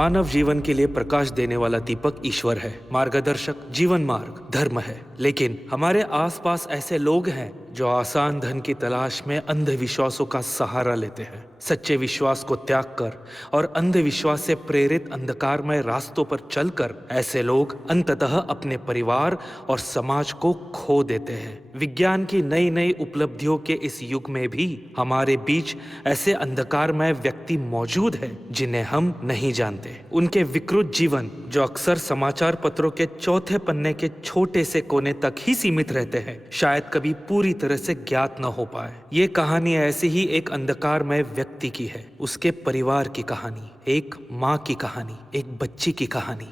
मानव जीवन के लिए प्रकाश देने वाला दीपक ईश्वर है, मार्गदर्शक, जीवन मार्ग, धर्म है। लेकिन हमारे आसपास ऐसे लोग हैं जो आसान धन की तलाश में अंधविश्वासों का सहारा लेते हैं। सच्चे विश्वास को त्याग कर और अंधविश्वास से प्रेरित अंधकारमय रास्तों पर चलकर ऐसे लोग अंततः अपने परिवार और समाज को खो देते हैं। विज्ञान की नई नई उपलब्धियों के इस युग में भी हमारे बीच ऐसे अंधकारमय व्यक्ति मौजूद हैं जिन्हें हम नहीं जानते। उनके विकृत जीवन, जो अक्सर समाचार पत्रों के चौथे पन्ने के छोटे से कोने तक ही सीमित रहते हैं, शायद कभी पूरी तरह से ज्ञात न हो पाए। ये कहानी ऐसे ही एक अंधकारमय व्यक्ति की है, उसके परिवार की कहानी, एक माँ की कहानी, एक बच्ची की कहानी।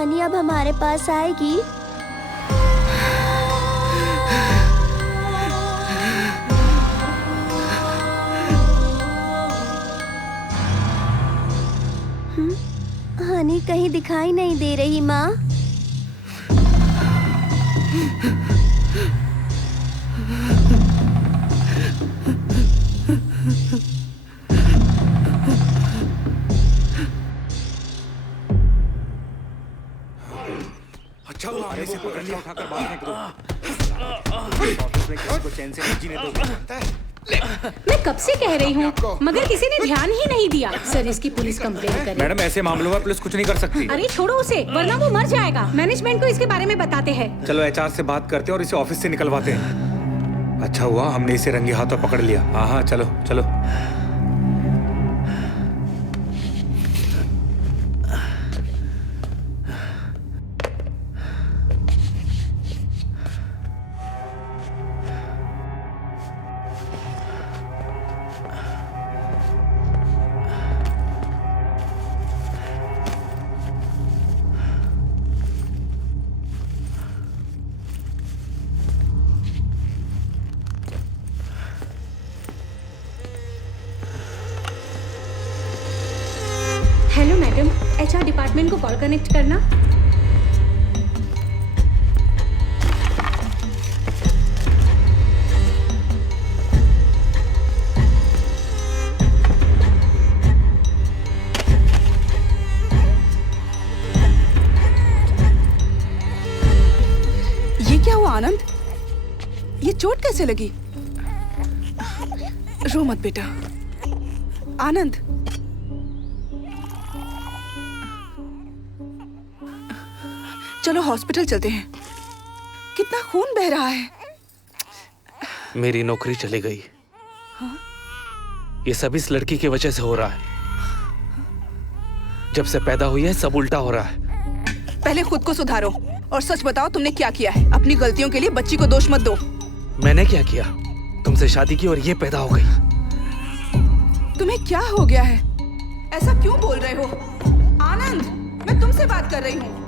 हानि अब हमारे पास आएगी? हानि कहीं दिखाई नहीं दे रही माँ। अच्छा वो आने से पकड़ लिया, उठाकर बाहर फेंक दो। ऑफिस में किसी को चैन से नहीं जीने दोगे। मैं कब से कह रही हूँ, मगर किसी ने ध्यान ही नहीं दिया। सर इसकी पुलिस कंप्लेंट करे। मैडम ऐसे मामलों में पुलिस कुछ नहीं कर सकती। अरे छोड़ो उसे, वरना वो मर जाएगा। मैनेजमेंट को इसके बारे में बताते हैं। चलो एचआर से बात करते हैं और इसे ऑफिस से निकलवाते हैं। अच्छा हुआ हमने इसे रंगे हाथों पकड़ लिया। हाँ हाँ चलो चलो। हेलो मैडम, एचआर डिपार्टमेंट को कॉल कनेक्ट करना। ये क्या हुआ आनंद? ये चोट कैसे लगी? रो मत बेटा। आनंद, चलो हॉस्पिटल चलते हैं। कितना खून बह रहा है। मेरी नौकरी चली गई। ये सब इस लड़की की वजह से हो रहा है। जब से पैदा हुई है सब उल्टा हो रहा है। पहले खुद को सुधारो और सच बताओ तुमने क्या किया है। अपनी गलतियों के लिए बच्ची को दोष मत दो। मैंने क्या किया? तुमसे शादी की और ये पैदा हो गई। तुम्हें क्या हो गया है? ऐसा क्यों बोल रहे हो? आनंद, मैं तुमसे बात कर रही हूँ।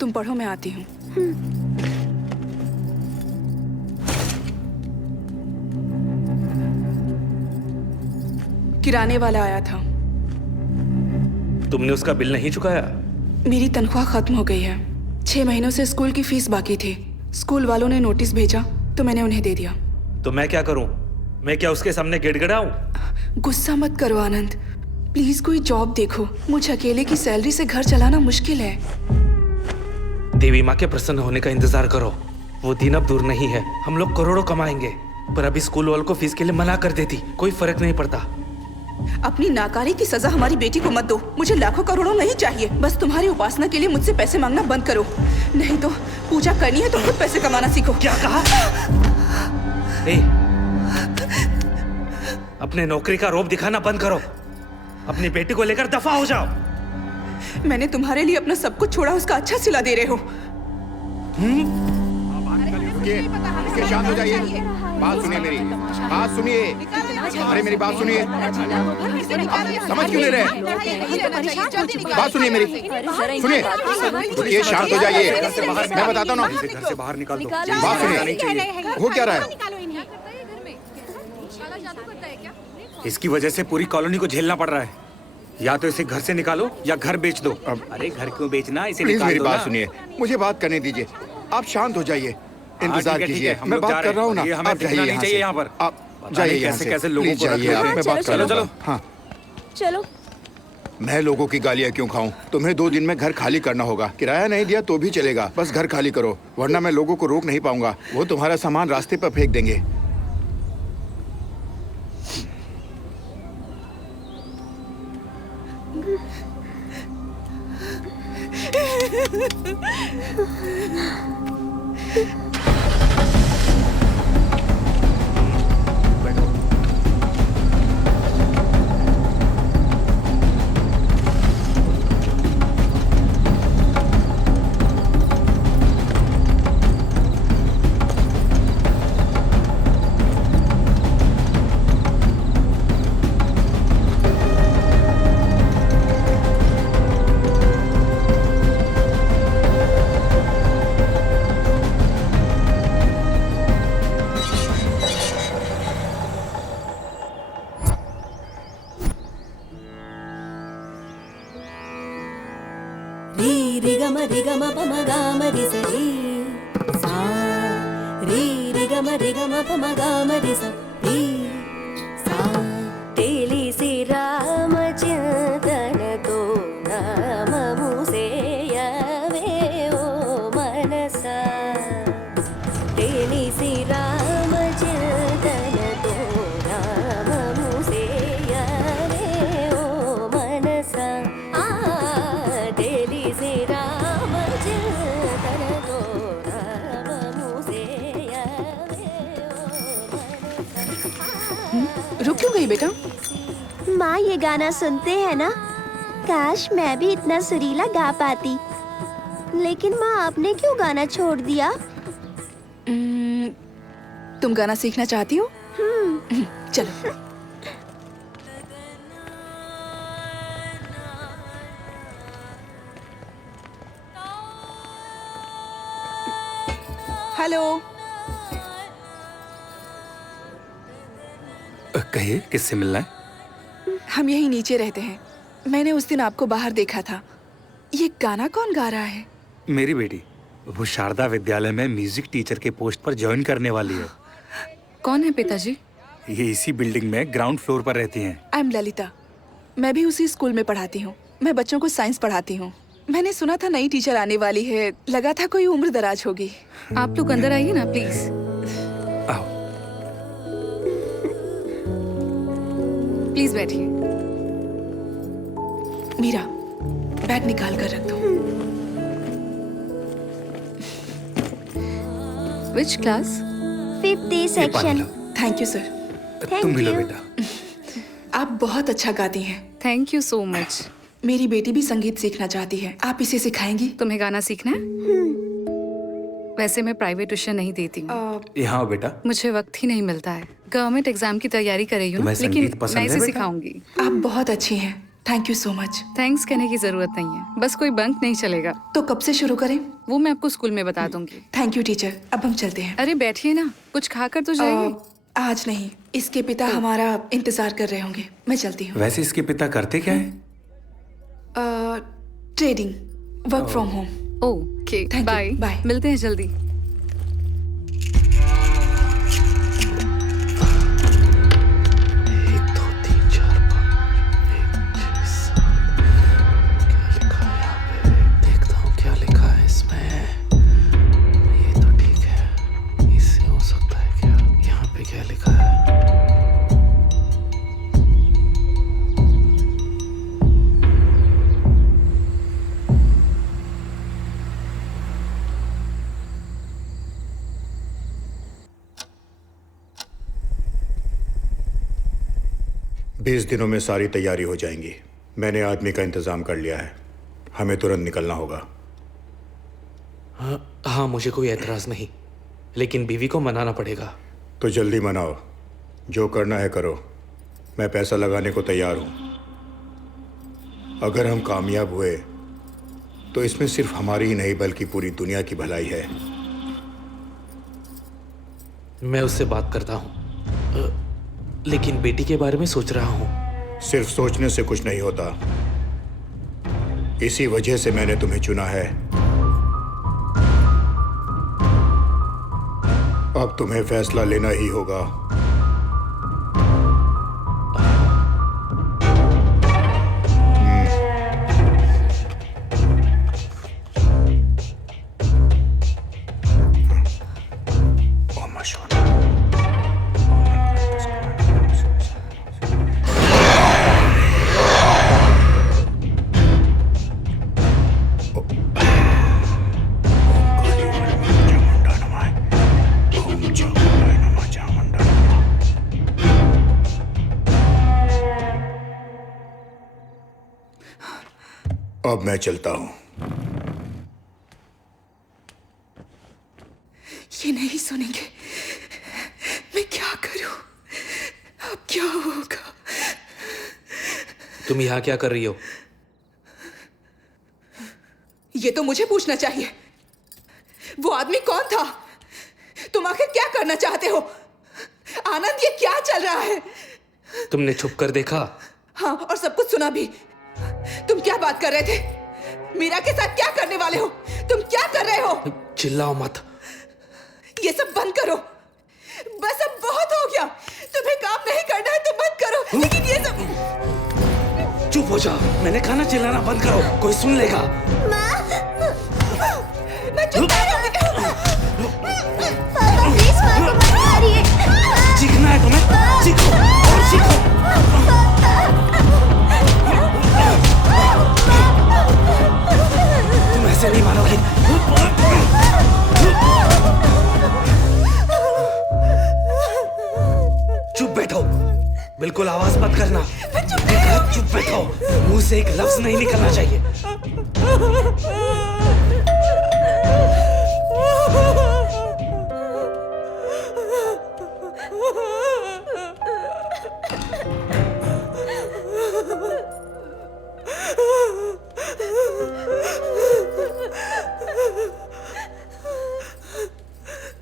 तुम पढ़ो, मैं आती हूँ। किराने वाला आया था। तुमने उसका बिल नहीं चुकाया? मेरी तनख्वाह खत्म हो गई है। 6 महीनों से स्कूल की फीस बाकी थी। स्कूल वालों ने नोटिस भेजा तो मैंने उन्हें दे दिया। तो मैं क्या करूं? मैं क्या उसके सामने गिड़गिड़ाऊं? गुस्सा मत करो आनंद, प्लीज कोई जॉब देखो। मुझे अकेले की सैलरी से घर चलाना मुश्किल है। देवी माँ के प्रसन्न होने का इंतजार करो। वो दिन अब दूर नहीं है। हम लोग करोड़ों कमाएंगे। पर अभी स्कूल वालों को फीस के लिए मना कर देती, कोई फर्क नहीं पड़ता। अपनी नाकारी की सजा हमारी बेटी को मत दो। मुझे लाखों करोड़ों नहीं चाहिए। बस तुम्हारी उपासना के लिए मुझसे पैसे मांगना बंद करो। नहीं तो पूजा करनी है तो खुद पैसे कमाना सीखो। क्या कहा? अपने नौकरी का रौब दिखाना बंद करो। अपनी बेटी को लेकर दफा हो जाओ। मैंने तुम्हारे लिए अपना सब कुछ छोड़ा, उसका अच्छा सिला दे रहे हो। शांत हो जाइए। बात सुनिए मेरी, बात सुनिए। अरे मेरी बात सुनिए, समझ क्यों नहीं रहे? बात सुनिए मेरी, सुनिए, रुकिए, शांत हो जाइए, मैं बताता हूँ ना। घर से बाहर निकाल दो। बात सुनिए, हो क्या रहा है? इसकी वजह से पूरी कॉलोनी को झेलना पड़ रहा है। या तो इसे घर से निकालो या घर बेच दो। अरे घर क्यों बेचना, इसे प्लीज निकाल मेरी दो बात ना। सुनिए, मुझे बात करने दीजिए। आप शांत हो जाइए, इंतजार ठीक है, कीजिए, हम मैं लोग जा बात रहे कर रहा हूँ ना। हैं। ये हमें आप दिखना जाइए नहीं यहाँ चाहिए से। यहाँ पर। आप पता जाइए नहीं यहाँ कैसे से। कैसे लोगों प्लीज को रख जाइए, लेते आप हैं। मैं बात कर चलो, लूँगा। चलो। हाँ, चलो। मैं लोगों की गालियाँ क्यों खाऊं? तुम्हें 2 दिन में घर खाली करना होगा। किराया नहीं दिया तो भी चलेगा, बस घर खाली करो, वरना मैं लोगों को रोक नहीं पाऊंगा। वो तुम्हारा सामान रास्ते पर फेंक देंगे। री ग म प म गा म रि स री सा री ग म प म गा म रि स री सा तेली सी राम चिंतन तो नाम मुसे यवे ओ मनसा तेली सी राम चिंतन तो नाम मुसे यवे ओ मनसा तेली सी राम चिंतन तो नाम मुसे यवे ओ मनसा। रुक क्यों गई बेटा? माँ ये गाना सुनते हैं ना, काश मैं भी इतना सुरीला गा पाती। लेकिन माँ आपने क्यों गाना छोड़ दिया? तुम गाना सीखना चाहती हो? चलो। हेलो। कहिए, किससे मिलना है? हम यहीं नीचे रहते हैं। मैंने उस दिन आपको बाहर देखा था। ये गाना कौन गा रहा है? मेरी बेटी, वो शारदा विद्यालय में म्यूजिक टीचर के पोस्ट पर ज्वाइन करने वाली है। कौन है पिताजी? ये इसी बिल्डिंग में ग्राउंड फ्लोर पर रहती हैं। I am Lalita. मैं भी उसी स्कूल में पढ़ाती हूँ। मैं बच्चों को साइंस पढ़ाती हूँ। मैंने सुना था नई टीचर आने वाली है। लगा था कोई उम्र दराज होगी। आप लोग अंदर आइए ना प्लीज। आओ। प्लीज बैठिए। मीरा, बैग निकाल कर रख दो। Which class? 5th ये पानी section. Low. Thank you sir. तुम भी लो you. बेटा। आप बहुत अच्छा गाती हैं। Thank you so much. मेरी बेटी भी संगीत सीखना चाहती है। आप इसे सिखाएंगी? तुम्हें गाना सीखना है? वैसे मैं प्राइवेट ट्यूशन नहीं देती हूँ। यहाँ आओ बेटा। मुझे वक्त ही नहीं मिलता है। गवर्नमेंट एग्जाम की तैयारी कर रही हूँ, तुम्हें लेकिन संगीत पसंद मैं है इसे बेटा? सिखाऊंगी। आप बहुत अच्छी हैं। Thank you so much. Thanks कहने की जरूरत नहीं है, बस कोई बंक नहीं चलेगा। तो कब से शुरू करें? वो मैं आपको स्कूल में बता दूंगी। Thank you teacher. अब हम चलते हैं। अरे बैठिए ना, कुछ खाकर तो जाइए। आज नहीं, इसके पिता हमारा इंतजार कर रहे होंगे। मैं चलती हूँ। वैसे इसके पिता करते क्या है? Trading, work from home. Okay, Thank you. Bye Bye. मिलते हैं जल्दी। बीस दिनों में सारी तैयारी हो जाएंगी। मैंने आदमी का इंतजाम कर लिया है। हमें तुरंत निकलना होगा। हाँ, मुझे कोई एतराज नहीं, लेकिन बीवी को मनाना पड़ेगा। तो जल्दी मनाओ, जो करना है करो, मैं पैसा लगाने को तैयार हूं। अगर हम कामयाब हुए तो इसमें सिर्फ हमारी ही नहीं बल्कि पूरी दुनिया की भलाई है। मैं उससे बात करता हूँ, लेकिन बेटी के बारे में सोच रहा हूँ। सिर्फ सोचने से कुछ नहीं होता, इसी वजह से मैंने तुम्हें चुना है। अब तुम्हें फैसला लेना ही होगा। अब मैं चलता हूं। ये नहीं सुनेंगे। मैं क्या करूं? अब क्या होगा? तुम यहाँ क्या कर रही हो? ये तो मुझे पूछना चाहिए। वो आदमी कौन था? तुम आखिर क्या करना चाहते हो? आनंद, ये क्या चल रहा है? तुमने छुप कर देखा? हाँ, और सब कुछ सुना भी। तुम क्या बात कर रहे थे? मीरा के साथ क्या करने वाले हो? तुम क्या कर रहे हो? चिल्लाओ मत। ये सब बंद करो। बस अब बहुत हो गया। तुम्हें काम नहीं करना है तो मत करो, लेकिन ये सब। चुप हो जाओ, मैंने कहा ना चिल्लाना बंद करो, कोई सुन लेगा। मैं चुप कर रही हूँ। पापा प्लीज माँ को मत मारिए। चीखना है तुम्हें? चीखो और चीखो। तुम ऐसे नहीं मानोगी। चुप बैठो, बिल्कुल आवाज मत करना। चुप बैठो, मुंह से एक लफ्ज नहीं निकलना चाहिए।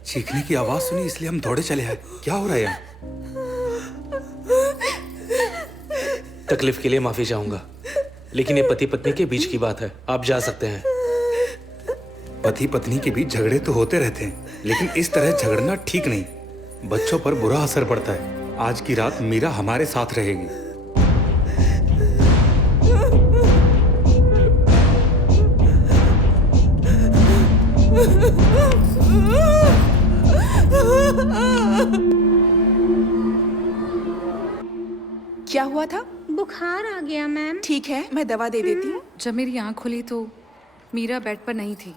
चीखने की आवाज सुनी इसलिए हम दौड़े चले आए। क्या हो रहा है यहाँ? तकलीफ के लिए माफी चाहूंगा, लेकिन ये पति पत्नी के बीच की बात है, आप जा सकते हैं। पति पत्नी के बीच झगड़े तो होते रहते हैं, लेकिन इस तरह झगड़ना ठीक नहीं। बच्चों पर बुरा असर पड़ता है। आज की रात मीरा हमारे साथ रहेगी। क्या हुआ था? बुखार आ गया मैम। ठीक है, मैं दवा दे देती हूँ। जब मेरी आँख खुली तो मीरा बेड पर नहीं थी,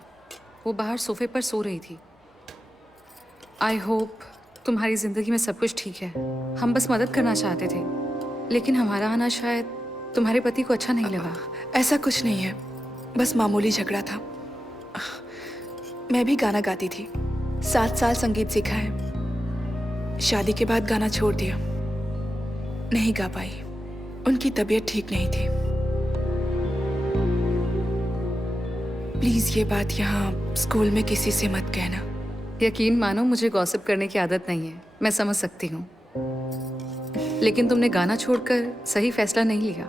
वो बाहर सोफे पर सो रही थी। आई होप तुम्हारी ज़िंदगी में सब कुछ ठीक है। हम बस मदद करना चाहते थे, लेकिन हमारा आना शायद तुम्हारे पति को अच्छा नहीं लगा। ऐसा कुछ नहीं है, बस मामूली झगड़ा था। मैं भी गाना गाती थी, 7 साल संगीत सीखा है। शादी के बाद गाना छोड़ दिया, नहीं गा पाई। उनकी तबीयत ठीक नहीं थी। प्लीज ये बात यहाँ स्कूल में किसी से मत कहना। यकीन मानो, मुझे गॉसिप करने की आदत नहीं है, मैं समझ सकती हूँ। लेकिन तुमने गाना छोड़कर सही फैसला नहीं लिया।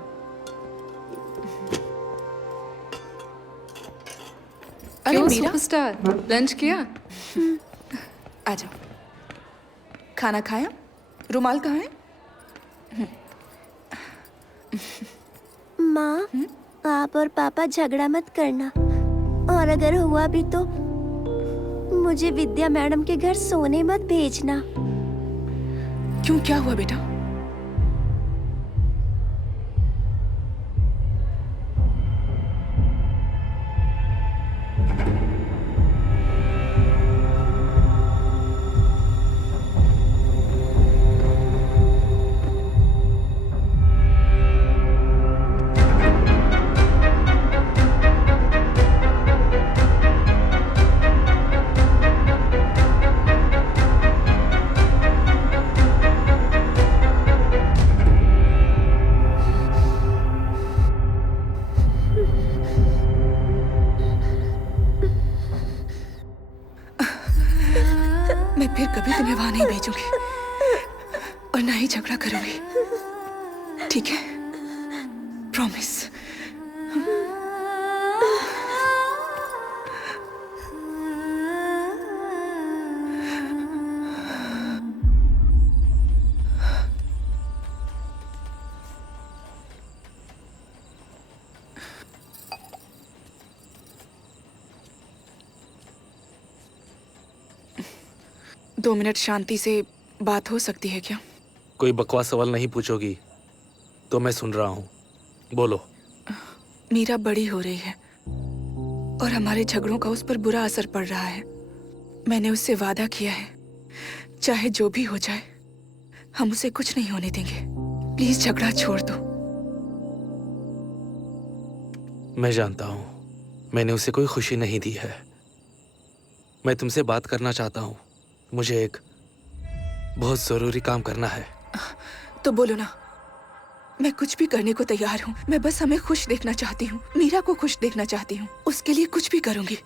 अरे क्यों मीरा, सुपरस्टार, लंच किया? आ जाओ। खाना खाया? रुमाल कहाँ है? माँ, आप और पापा झगड़ा मत करना, और अगर हुआ भी तो मुझे विद्या मैडम के घर सोने मत भेजना। क्यों, क्या हुआ बेटा? फिर कभी तुम्हें वहां नहीं भेजूंगी और ना ही झगड़ा करूंगी, ठीक है? प्रॉमिस। 2 मिनट शांति से बात हो सकती है क्या? कोई बकवास सवाल नहीं पूछोगी तो मैं सुन रहा हूँ, बोलो। मीरा बड़ी हो रही है और हमारे झगड़ों का उस पर बुरा असर पड़ रहा है। मैंने उससे वादा किया है, चाहे जो भी हो जाए हम उसे कुछ नहीं होने देंगे। प्लीज झगड़ा छोड़ दो। मैं जानता हूँ मैंने उसे कोई खुशी नहीं दी है। मैं तुमसे बात करना चाहता हूँ। मुझे एक बहुत जरूरी काम करना है। तो बोलो ना, मैं कुछ भी करने को तैयार हूँ। मैं बस हमें खुश देखना चाहती हूँ, मीरा को खुश देखना चाहती हूँ। उसके लिए कुछ भी करूंगी।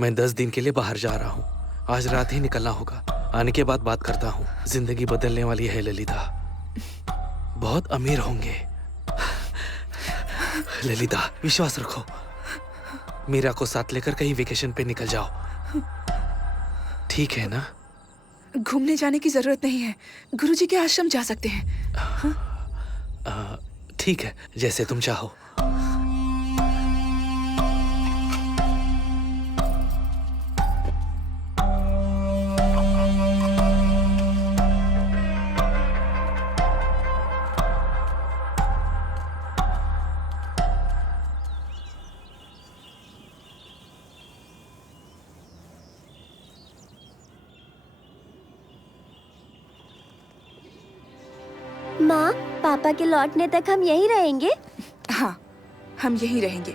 मैं 10 दिन के लिए बाहर जा रहा हूँ। आज रात ही निकलना होगा। आने के बाद बात करता हूँ। जिंदगी बदलने वाली है ललिता। बहुत अमीर होंगे। ललिता विश्वास रखो। मीरा को साथ लेकर कहीं वेकेशन पे निकल जाओ, ठीक है ना? घूमने जाने की जरूरत नहीं है, गुरुजी के आश्रम जा सकते हैं। ठीक है, जैसे तुम चाहो। माँ, पापा के लौटने तक हम यहीं रहेंगे? हाँ, हम यहीं रहेंगे।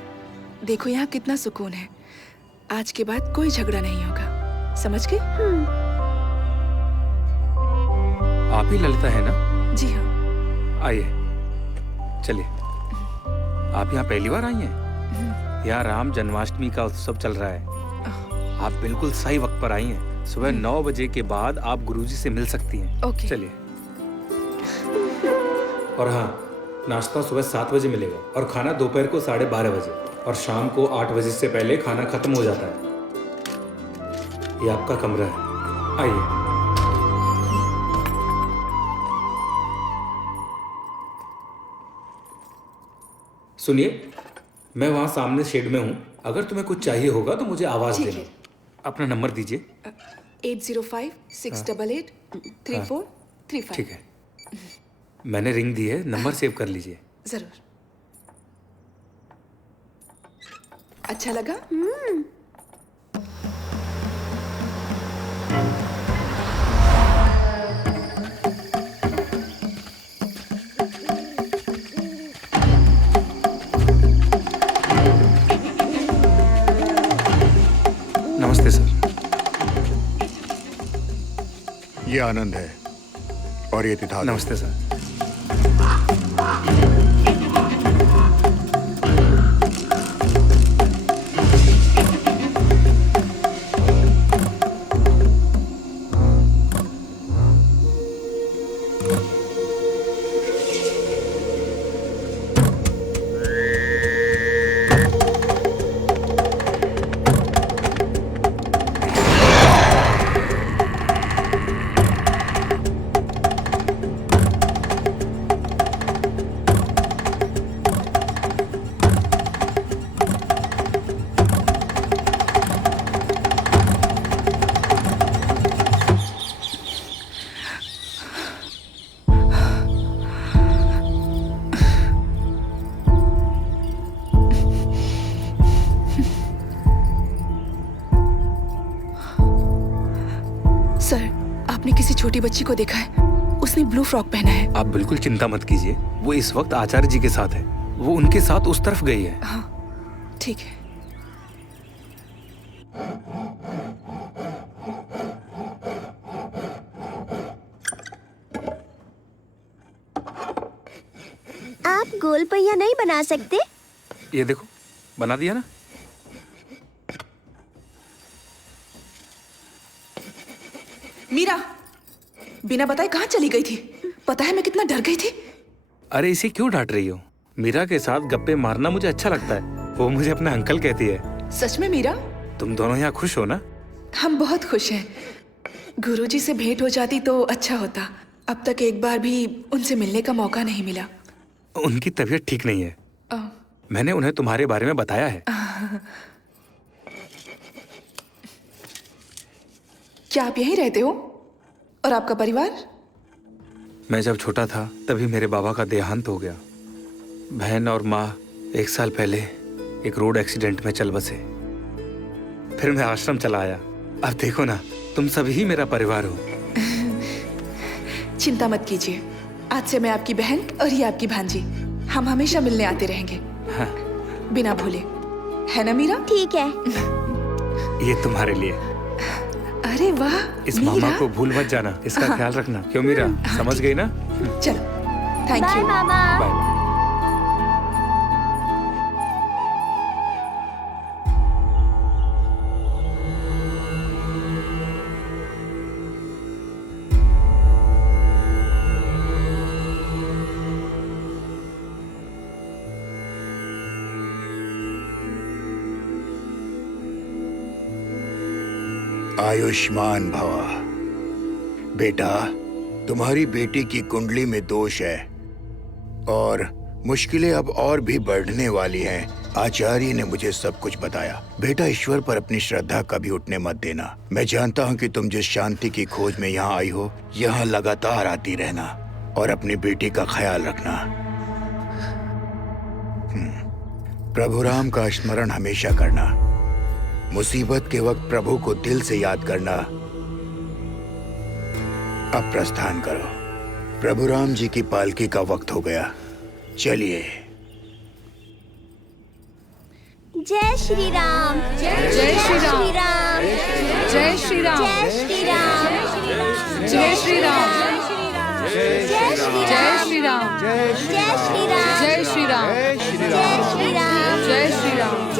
देखो यहाँ कितना सुकून है। आज के बाद कोई झगड़ा नहीं होगा, समझ गए? आप ही ललिता है ना? जी हाँ। आइए, चलिए। आप यहाँ पहली बार आई हैं? यहाँ राम जन्माष्टमी का उत्सव चल रहा है। आप बिल्कुल सही वक्त पर आई हैं। सुबह 9 बजे के बाद आप गुरुजी से मिल सकती हैं। ओके। चलिए। और हाँ, नाश्ता सुबह 7 बजे मिलेगा और खाना दोपहर को 12:30 बजे और शाम को 8 बजे से पहले खाना खत्म हो जाता है। ये आपका कमरा है, आइए। सुनिए, मैं वहाँ सामने शेड में हूँ। अगर तुम्हें कुछ चाहिए होगा तो मुझे आवाज ठीक देना। अपना नंबर दीजिए। 8056883435। ठीक है, मैंने रिंग दी है, नंबर सेव कर लीजिए। जरूर। अच्छा लगा? नमस्ते सर। ये आनंद है और ये तिथाल। नमस्ते सर। सर, आपने किसी छोटी बच्ची को देखा है? उसने ब्लू फ्रॉक पहना है। आप बिल्कुल चिंता मत कीजिए, वो इस वक्त आचार्य जी के साथ है। वो उनके साथ उस तरफ गई है। हाँ, ठीक है। आप गोल पहिया नहीं बना सकते? ये देखो, बना दिया ना। मीरा बिना बताए कहाँ चली गई थी? पता है मैं कितना डर गई थी। अरे इसे क्यों डांट रही हो? मीरा के साथ गप्पे मारना मुझे अच्छा लगता है। वो मुझे अपना अंकल कहती है। सच में मीरा? तुम दोनों यहाँ खुश हो ना? हम बहुत खुश हैं। गुरुजी से भेंट हो जाती तो अच्छा होता। अब तक एक बार भी उनसे मिलने का मौका नहीं मिला। उनकी तबीयत ठीक नहीं है। अ, मैंने उन्हें तुम्हारे बारे में बताया है। क्या आप यहीं रहते हो? और आपका परिवार? मैं जब छोटा था तभी मेरे बाबा का देहांत हो गया। बहन और माँ 1 साल पहले एक रोड एक्सीडेंट में चल बसे। फिर मैं आश्रम चला आया। अब देखो ना, तुम सभी ही मेरा परिवार हो। चिंता मत कीजिए, आज से मैं आपकी बहन और ये आपकी भांजी। हम हमेशा मिलने आते रहेंगे। हाँ। बिना भूले, है ना मीरा? ठीक है। ये तुम्हारे लिए। अरे वाह इस मीरा। मामा को भूल मत जाना, इसका ख्याल रखना। क्यों मीरा, समझ गई ना? चलो, थैंक बाय यू। मामा। बाय। आयुष्मान भवा। बेटा, तुम्हारी बेटी की कुंडली में दोष है और मुश्किलें अब और भी बढ़ने वाली हैं। आचार्य ने मुझे सब कुछ बताया। बेटा, ईश्वर पर अपनी श्रद्धा कभी उठने मत देना। मैं जानता हूँ कि तुम जिस शांति की खोज में यहाँ आई हो, यहाँ लगातार आती रहना और अपनी बेटी का ख्याल रखना। प्रभु राम का स्मरण हमेशा करना। मुसीबत के वक्त प्रभु को दिल से याद करना। अब प्रस्थान करो। प्रभु राम जी की पालकी का वक्त हो गया। चलिए। जय श्री राम। जय श्री राम। श्री राम। जय श्री राम। जय श्री राम। जय श्री राम। जय श्री जय राम। श्री राम। जय श्री राम। जय श्री राम। जय श्री राम। जय श्री राम। जय श्री राम।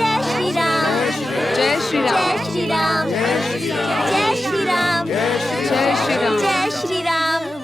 जय श्री राम। जय श्री राम। जय श्री राम। जय श्री राम। जय श्री राम।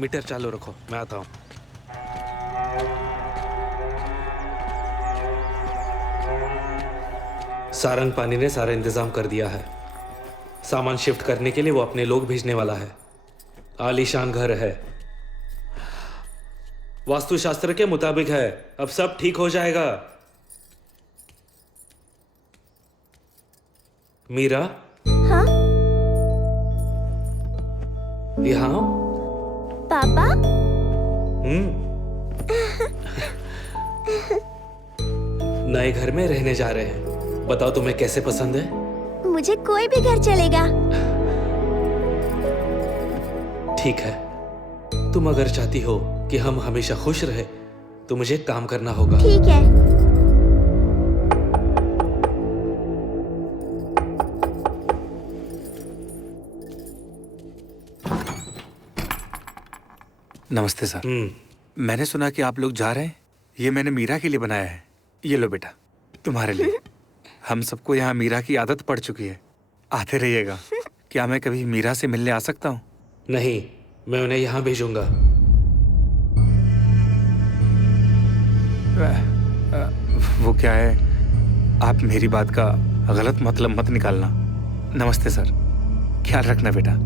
मीटर चालू रखो, मैं आता हूँ। सारंग पानी ने सारा इंतजाम कर दिया है। सामान शिफ्ट करने के लिए वो अपने लोग भेजने वाला है। आलीशान घर है, वास्तुशास्त्र के मुताबिक है। अब सब ठीक हो जाएगा। मीरा, हाँ यहाँ आओ। पापा। नए घर में रहने जा रहे हैं। बताओ तुम्हें कैसे पसंद है? मुझे कोई भी घर चलेगा। ठीक है, तुम अगर चाहती हो कि हम हमेशा खुश रहे तो मुझे काम करना होगा। ठीक है। नमस्ते सर। मैंने सुना कि आप लोग जा रहे हैं। ये मैंने मीरा के लिए बनाया है। ये लो बेटा, तुम्हारे लिए। हम सबको यहाँ मीरा की आदत पड़ चुकी है, आते रहिएगा। क्या मैं कभी मीरा से मिलने आ सकता हूँ? नहीं, मैं उन्हें यहाँ भेजूंगा। वो क्या है, आप मेरी बात का गलत मतलब मत निकालना। नमस्ते सर, ख्याल रखना बेटा।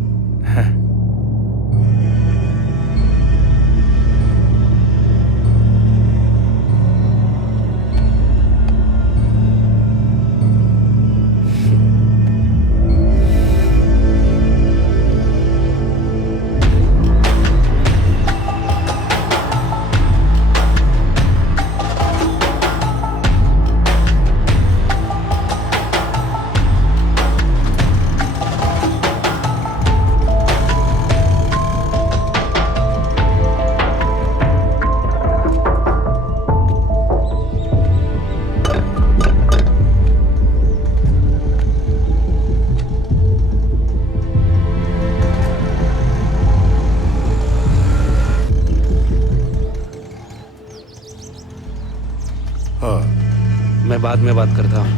मैं बाद में बात करता हूँ।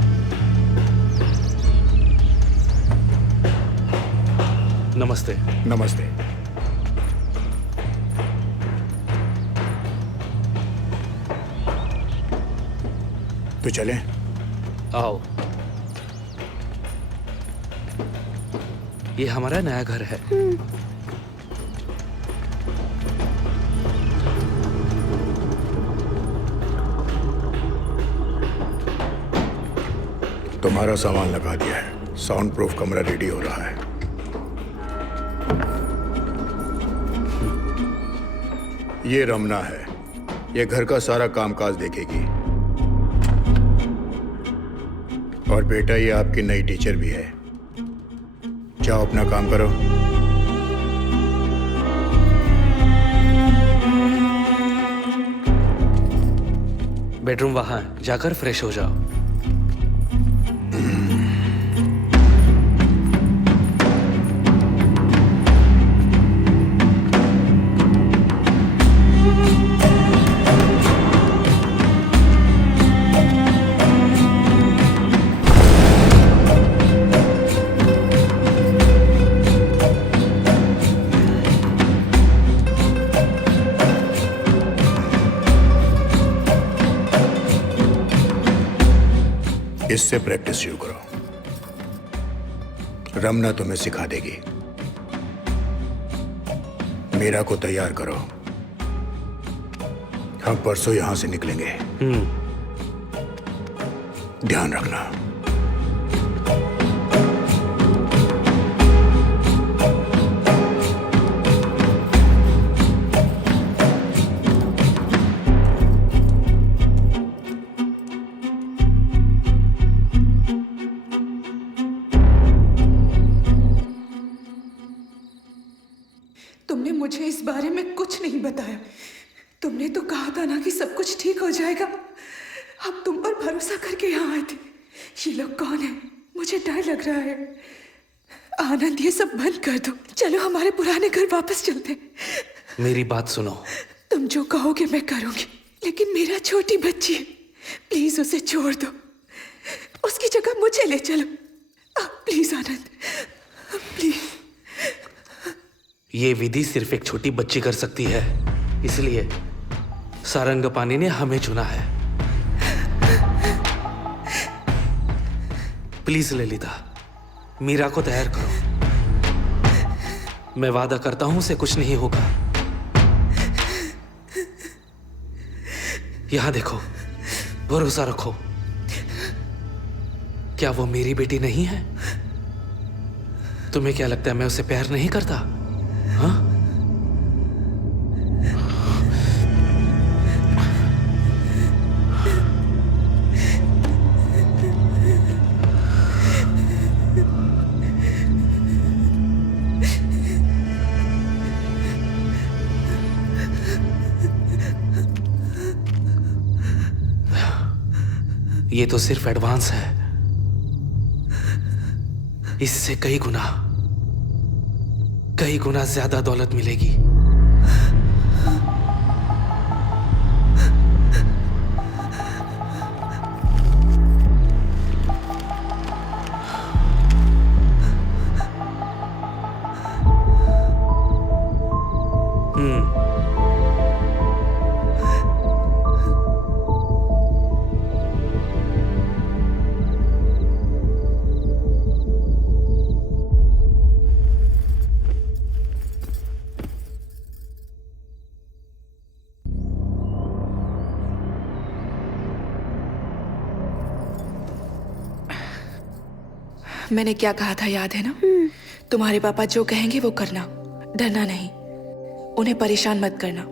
नमस्ते। नमस्ते। तो चलें? आओ। ये हमारा नया घर है। तुम्हारा सामान लगा दिया है, साउंड प्रूफ कमरा रेडी हो रहा है। ये रमना है, ये घर का सारा कामकाज देखेगी। और बेटा, ये आपकी नई टीचर भी है। जाओ अपना काम करो। बेडरूम वहां है, जाकर फ्रेश हो जाओ। इससे प्रैक्टिस शुरू करो। रमना तुम्हें सिखा देगी। मीरा को तैयार करो, हम परसों यहां से निकलेंगे। ध्यान रखना। तुमने मुझे इस बारे में कुछ नहीं बताया। तुमने तो कहा था ना कि सब कुछ ठीक हो जाएगा। अब तुम पर भरोसा करके यहाँ आए थे। ये लोग कौन है? मुझे डर लग रहा है। आनंद, ये सब बंद कर दो। चलो हमारे पुराने घर वापस चलते। मेरी बात सुनो। तुम जो कहोगे मैं करूंगी, लेकिन मेरा छोटी बच्ची है, प्लीज उसे छोड़ दो। उसकी जगह मुझे ले चलो। Please Anand, please. ये विधि सिर्फ एक छोटी बच्ची कर सकती है, इसलिए सारंगपाणि ने हमें चुना है। प्लीज ललिता, मीरा को तैयार करो। मैं वादा करता हूं उसे कुछ नहीं होगा। यहां देखो, भरोसा रखो। क्या वो मेरी बेटी नहीं है? तुम्हें क्या लगता है मैं उसे प्यार नहीं करता? हाँ? ये तो सिर्फ एडवांस है, इससे कई गुना ज्यादा दौलत मिलेगी। मैंने क्या कहा था याद है ना? तुम्हारे पापा जो कहेंगे वो करना, डरना नहीं, उन्हें परेशान मत करना।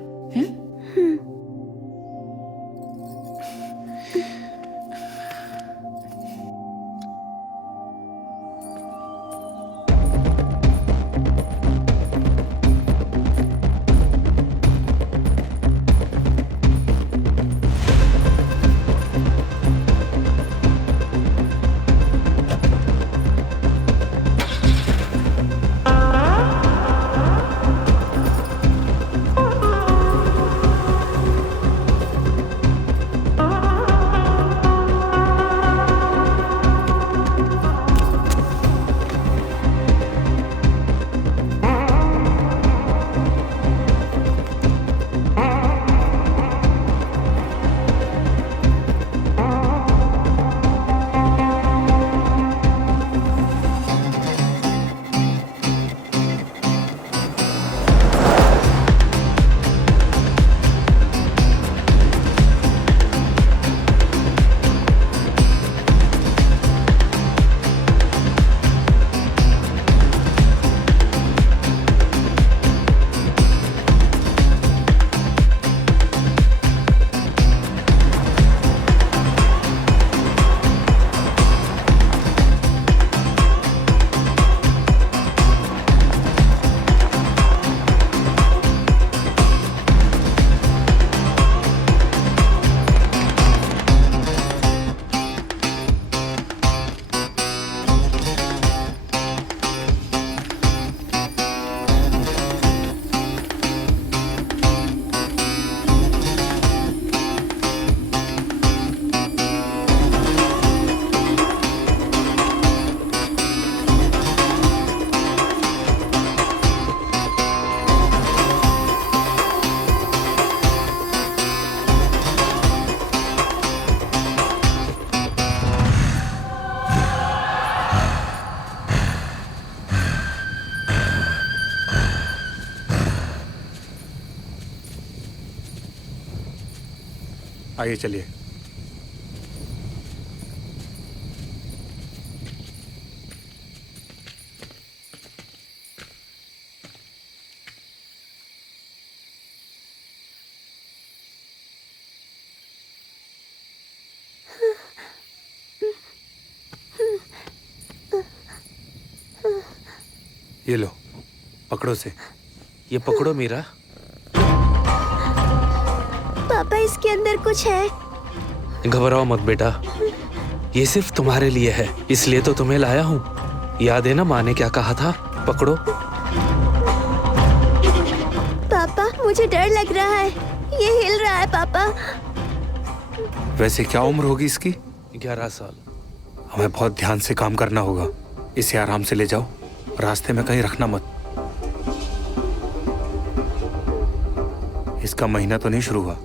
आइए चलिए। ये लो, पकड़ो से। ये पकड़ो मीरा। पापा इसके अंदर कुछ है। घबराओ मत बेटा, ये सिर्फ तुम्हारे लिए है, इसलिए तो तुम्हें लाया हूँ। याद है ना माँ ने क्या कहा था? पकड़ो। पापा मुझे डर लग रहा है, ये हिल रहा है पापा। वैसे क्या उम्र होगी इसकी? 11 साल। हमें बहुत ध्यान से काम करना होगा। इसे आराम से ले जाओ, रास्ते में कहीं रखना मत। इसका महीना तो नहीं शुरू हुआ।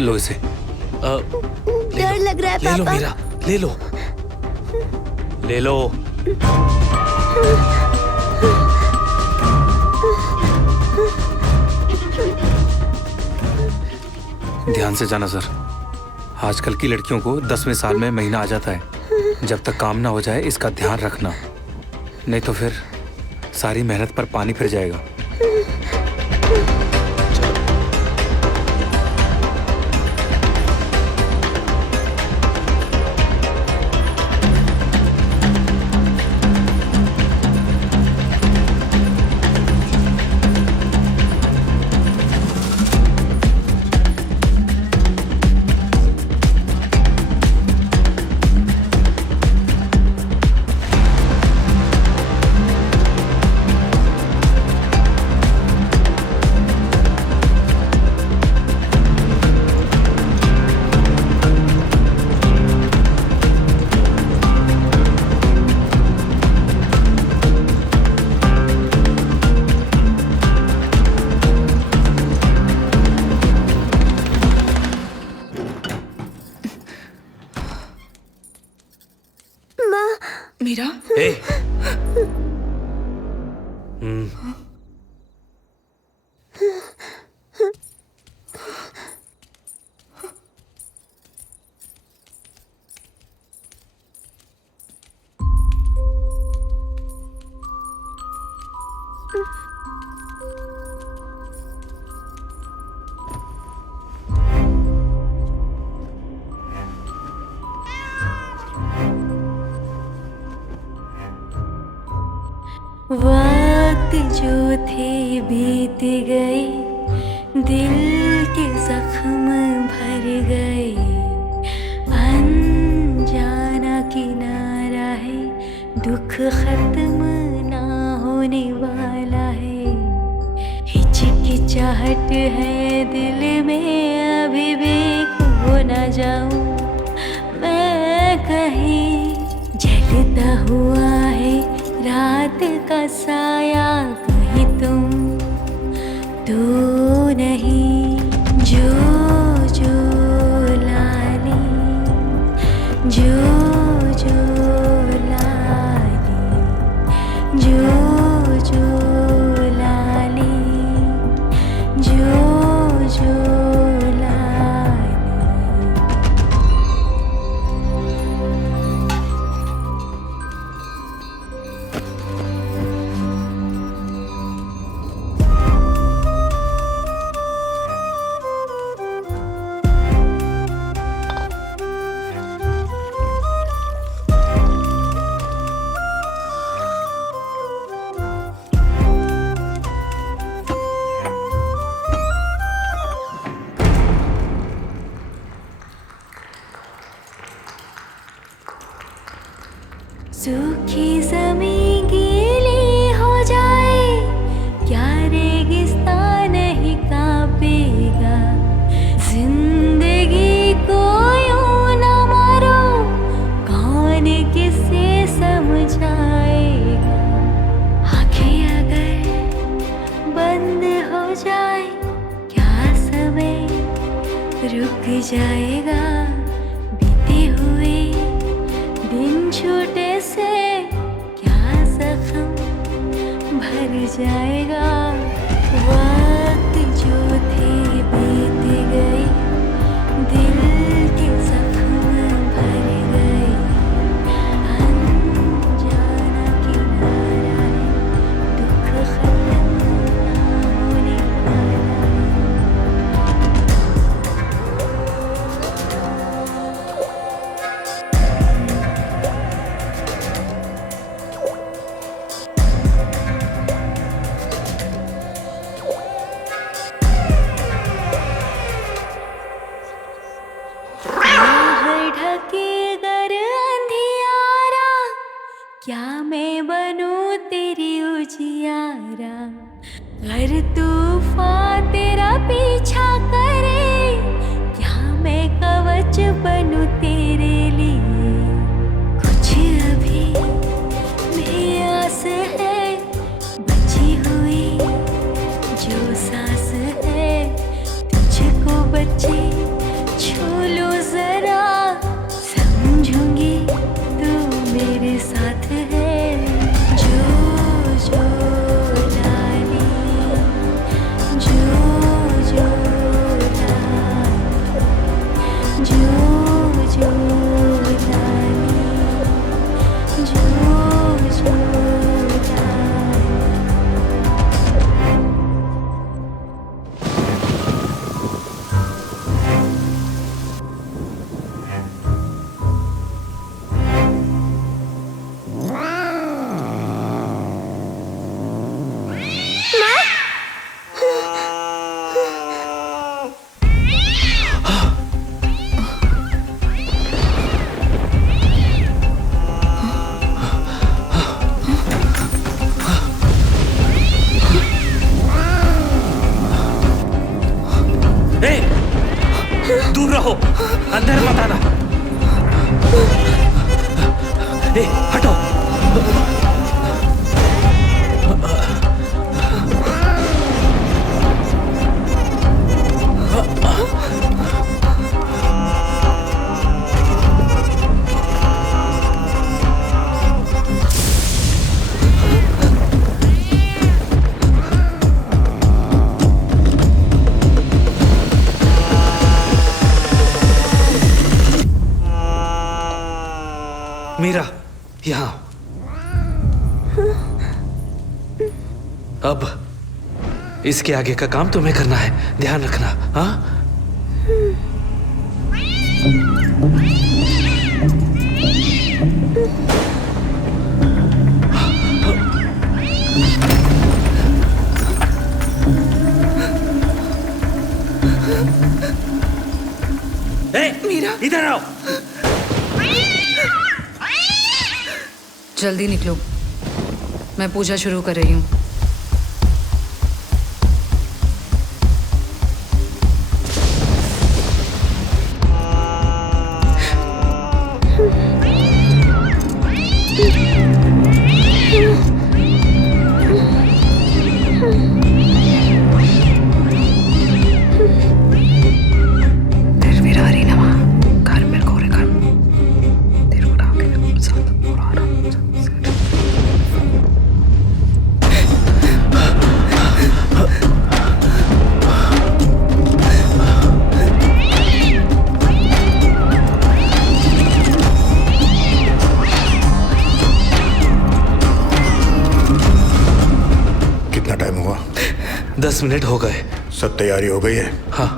लो इसे। डर लग रहा है ले लो पापा। मीरा, ले लो, ले लो। ध्यान से जाना सर। आजकल की लड़कियों को 10वें साल में महीना आ जाता है। जब तक काम ना हो जाए इसका ध्यान रखना, नहीं तो फिर सारी मेहनत पर पानी फिर जाएगा। मीरा, ए, वक्त जो थे बीत गए, दिल के जख्म भर गए। अनजाना किनारा है, दुख खत्म ना होने वाला है। हिचकिचाहट है दिल में, अभी भी खो ना जाऊं मैं कहीं। जलता हुआ है रात का साया, कहीं तुम तो नहीं। जो जो लाली, जो जो लाली, जो जो लाली, जो जो लाली। सूखी ज़मीं गीली हो जाए, क्या रेगिस्तान नहीं कांपेगा। जिंदगी को यूं न मारो, कौन किसे समझाएगा। आँखें अगर बंद हो जाए, क्या समय रुक जाएगा। बीते हुए दिन छूटे से क्या जख्म भर जाएगा। वक्त जो थे बीत गए, दिल के जख्म भर गए। अनजाना किनारा है, दुख खत्म ना होने वाला है। ढके गर अंधियारा, क्या मैं बनूं तेरी उजियारा। अगर तूफान तेरा पीछा करे, क्या मैं कवच बनूं तेरे लिए। कुछ अभी भी आस है, बची हुई जो सांस है। तुझको बचे छू लो जरा, समझूंगी तू मेरे साथ है। जो जो लाली, जो जो लाली, जो जो लाली, जो जो लाली। दूर रहो, अंदर मत आना। हटो। मीरा, यहाँ। अब इसके आगे का काम तुम्हें करना है, ध्यान रखना। हाँ? इधर आओ। जल्दी निकलो, मैं पूजा शुरू कर रही हूँ। कितना टाइम हुआ? 10 मिनट हो गए। सब तैयारी हो गई है? हाँ।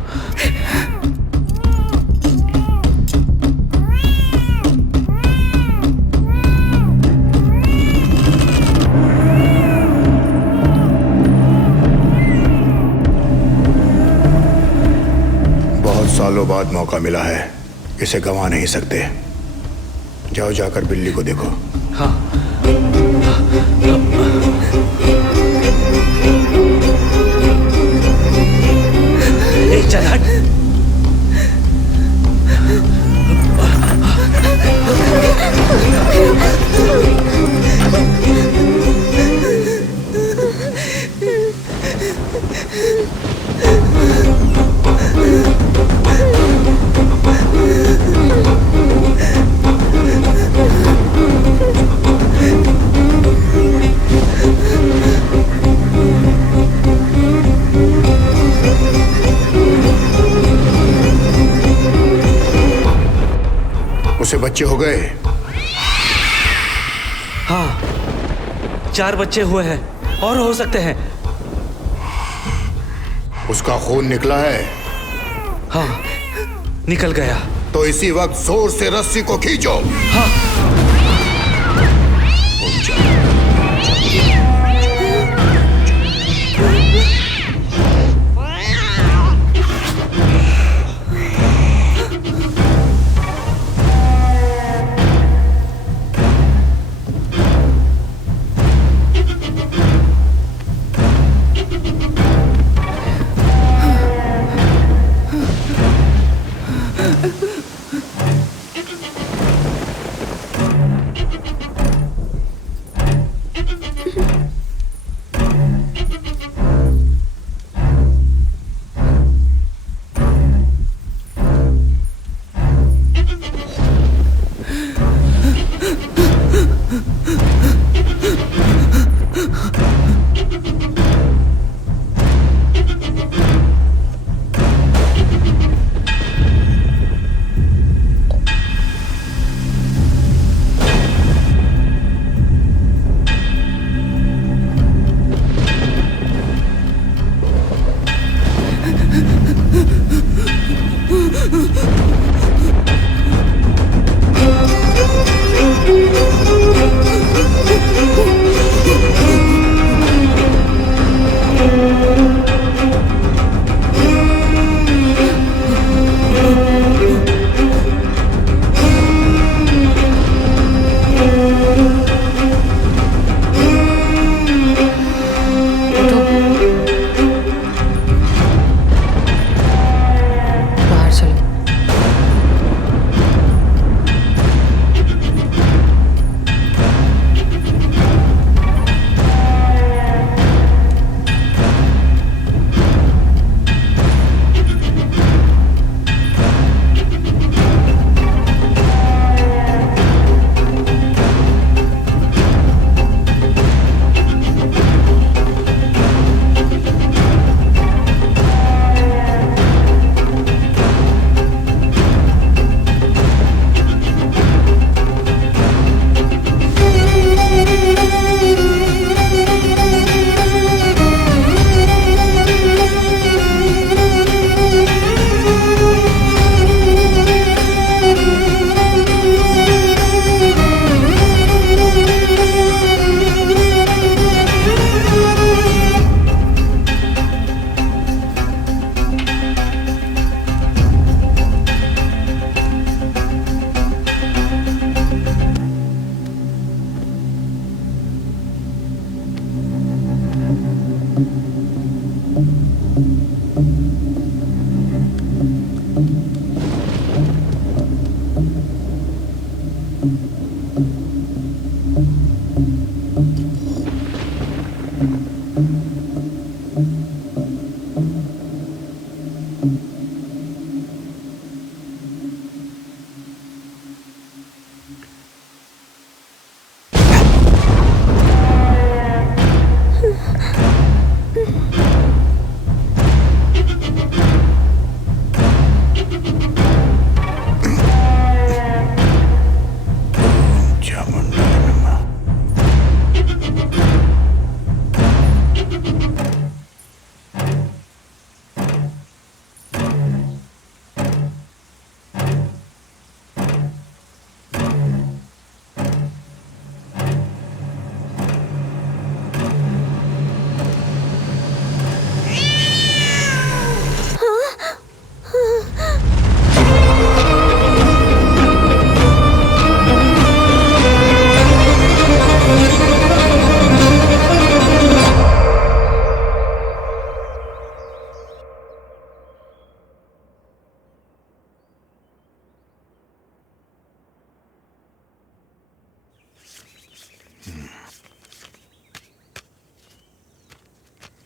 बहुत सालों बाद मौका मिला है, इसे गंवा नहीं सकते। जाओ, जाकर बिल्ली को देखो। हाँ। ए, चल हट। उसे बच्चे हो गए? हाँ, 4 बच्चे हुए हैं और हो सकते हैं। उसका खून निकला है? हाँ, निकल गया। तो इसी वक्त जोर से रस्सी को खींचो। हाँ।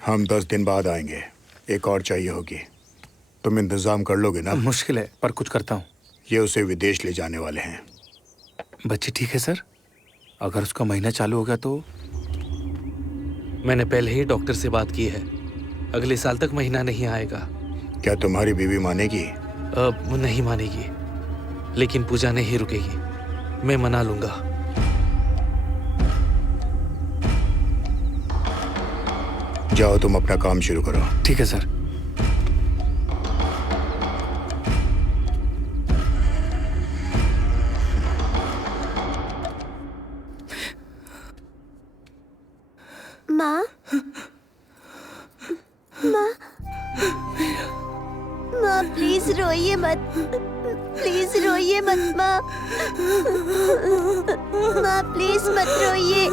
हम 10 दिन बाद आएंगे। एक और चाहिए होगी। तुम इंतजाम कर लोगे ना? मुश्किल है, पर कुछ करता हूँ। ये उसे विदेश ले जाने वाले हैं। बच्ची ठीक है सर? अगर उसका महीना चालू हो गया तो? मैंने पहले ही डॉक्टर से बात की है। अगले साल तक महीना नहीं आएगा। क्या तुम्हारी बीवी मानेगी? वो नहीं मानेगी, लेकिन पूजा नहीं रुकेगी। मैं मना लूंगा। जाओ, तुम अपना काम शुरू करो। ठीक है सर। माँ, माँ, माँ प्लीज रोइए मत, प्लीज रोइए मत माँ, माँ प्लीज मत रोइए।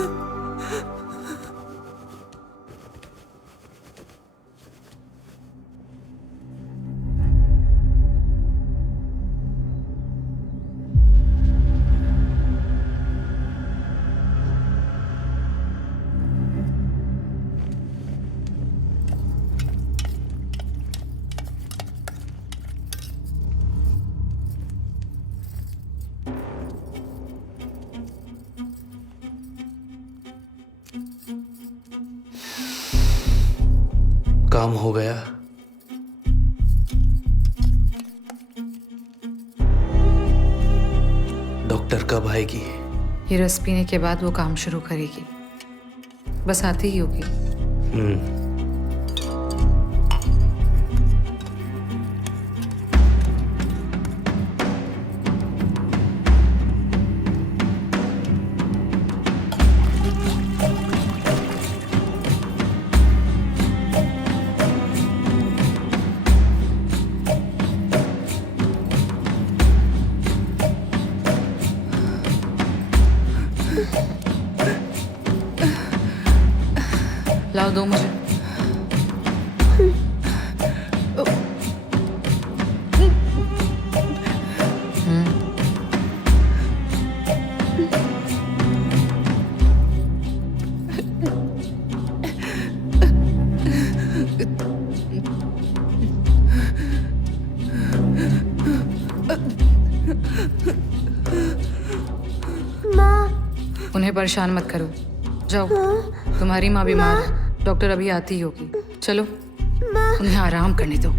काम हो गया। डॉक्टर कब आएगी? ये रस पीने के बाद वो काम शुरू करेगी। बस आती ही होगी। लाओ, दो मुझे। उन्हें परेशान मत करो, जाओ। तुम्हारी माँ बीमार है, डॉक्टर अभी आती ही होगी। चलो, उन्हें आराम करने दो।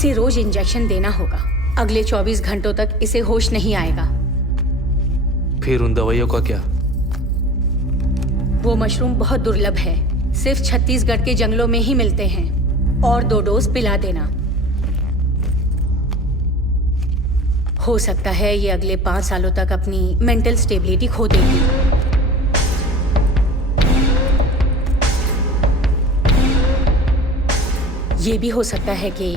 इसे रोज इंजेक्शन देना होगा। अगले 24 घंटों तक इसे होश नहीं आएगा। फिर उन दवाइयों का क्या? वो मशरूम बहुत दुर्लभ है, सिर्फ छत्तीसगढ़ के जंगलों में ही मिलते हैं। और 2 डोज पिला देना। हो सकता है ये अगले 5 सालों तक अपनी मेंटल स्टेबिलिटी खो देगी। ये भी हो सकता है कि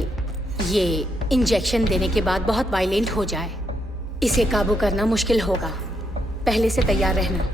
ये इंजेक्शन देने के बाद बहुत वायलेंट हो जाए। इसे काबू करना मुश्किल होगा। पहले से तैयार रहना।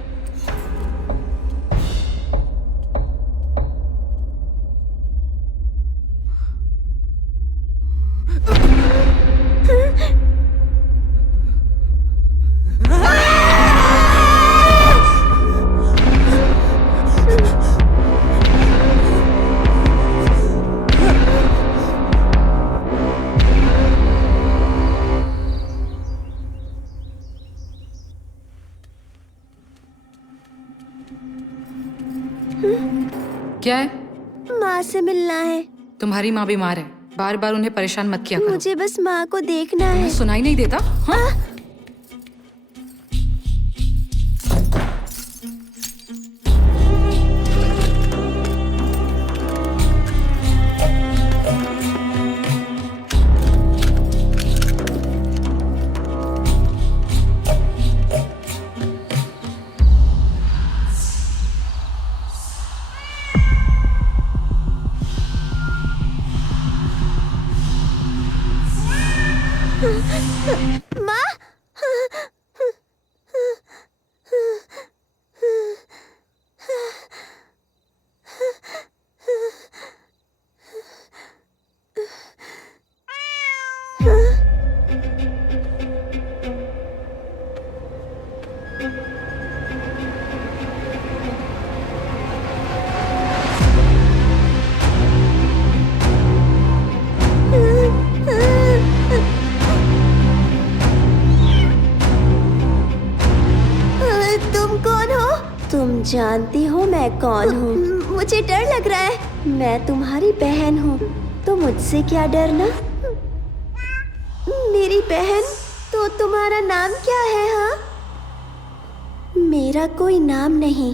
क्या है? माँ से मिलना है। तुम्हारी माँ बीमार है, बार बार उन्हें परेशान मत किया करो। मुझे बस माँ को देखना है। सुनाई नहीं देता? हाँ? माँ, तुम जानती हो मैं कौन हूँ? मुझे डर लग रहा है। मैं तुम्हारी बहन हूँ, तो मुझसे क्या डरना? मेरी बहन, तो तुम्हारा नाम क्या है? हाँ, मेरा कोई नाम नहीं।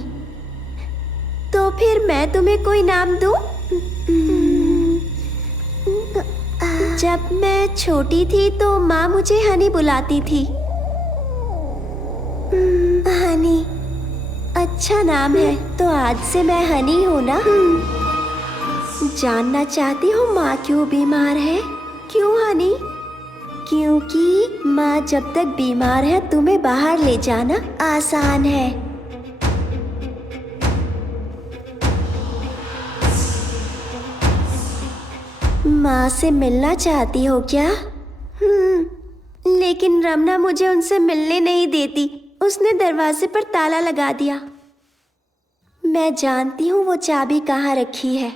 तो फिर मैं तुम्हें कोई नाम दूँ? जब मैं छोटी थी तो माँ मुझे हनी बुलाती थी। हनी अच्छा नाम है, तो आज से मैं हनी हूँ ना? जानना चाहती हो माँ क्यों बीमार है? क्यों हनी? क्योंकि माँ जब तक बीमार है तुम्हें बाहर ले जाना आसान है। माँ से मिलना चाहती हो क्या? लेकिन रमना मुझे उनसे मिलने नहीं देती। उसने दरवाजे पर ताला लगा दिया। मैं जानती हूँ वो चाबी कहाँ रखी है।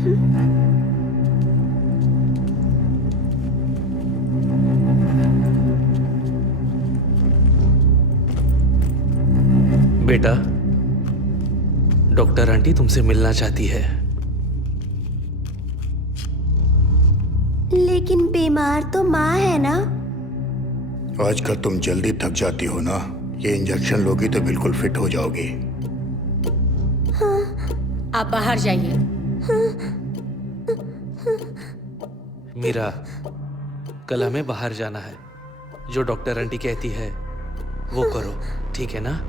बेटा, डॉक्टर आंटी तुमसे मिलना चाहती है। लेकिन बीमार तो माँ है ना। आजकल तुम जल्दी थक जाती हो ना। ये इंजेक्शन लोगी तो बिल्कुल फिट हो जाओगी। आप बाहर जाइए। मीरा, कल हमें बाहर जाना है। जो डॉक्टर आंटी कहती है वो करो, ठीक है ना?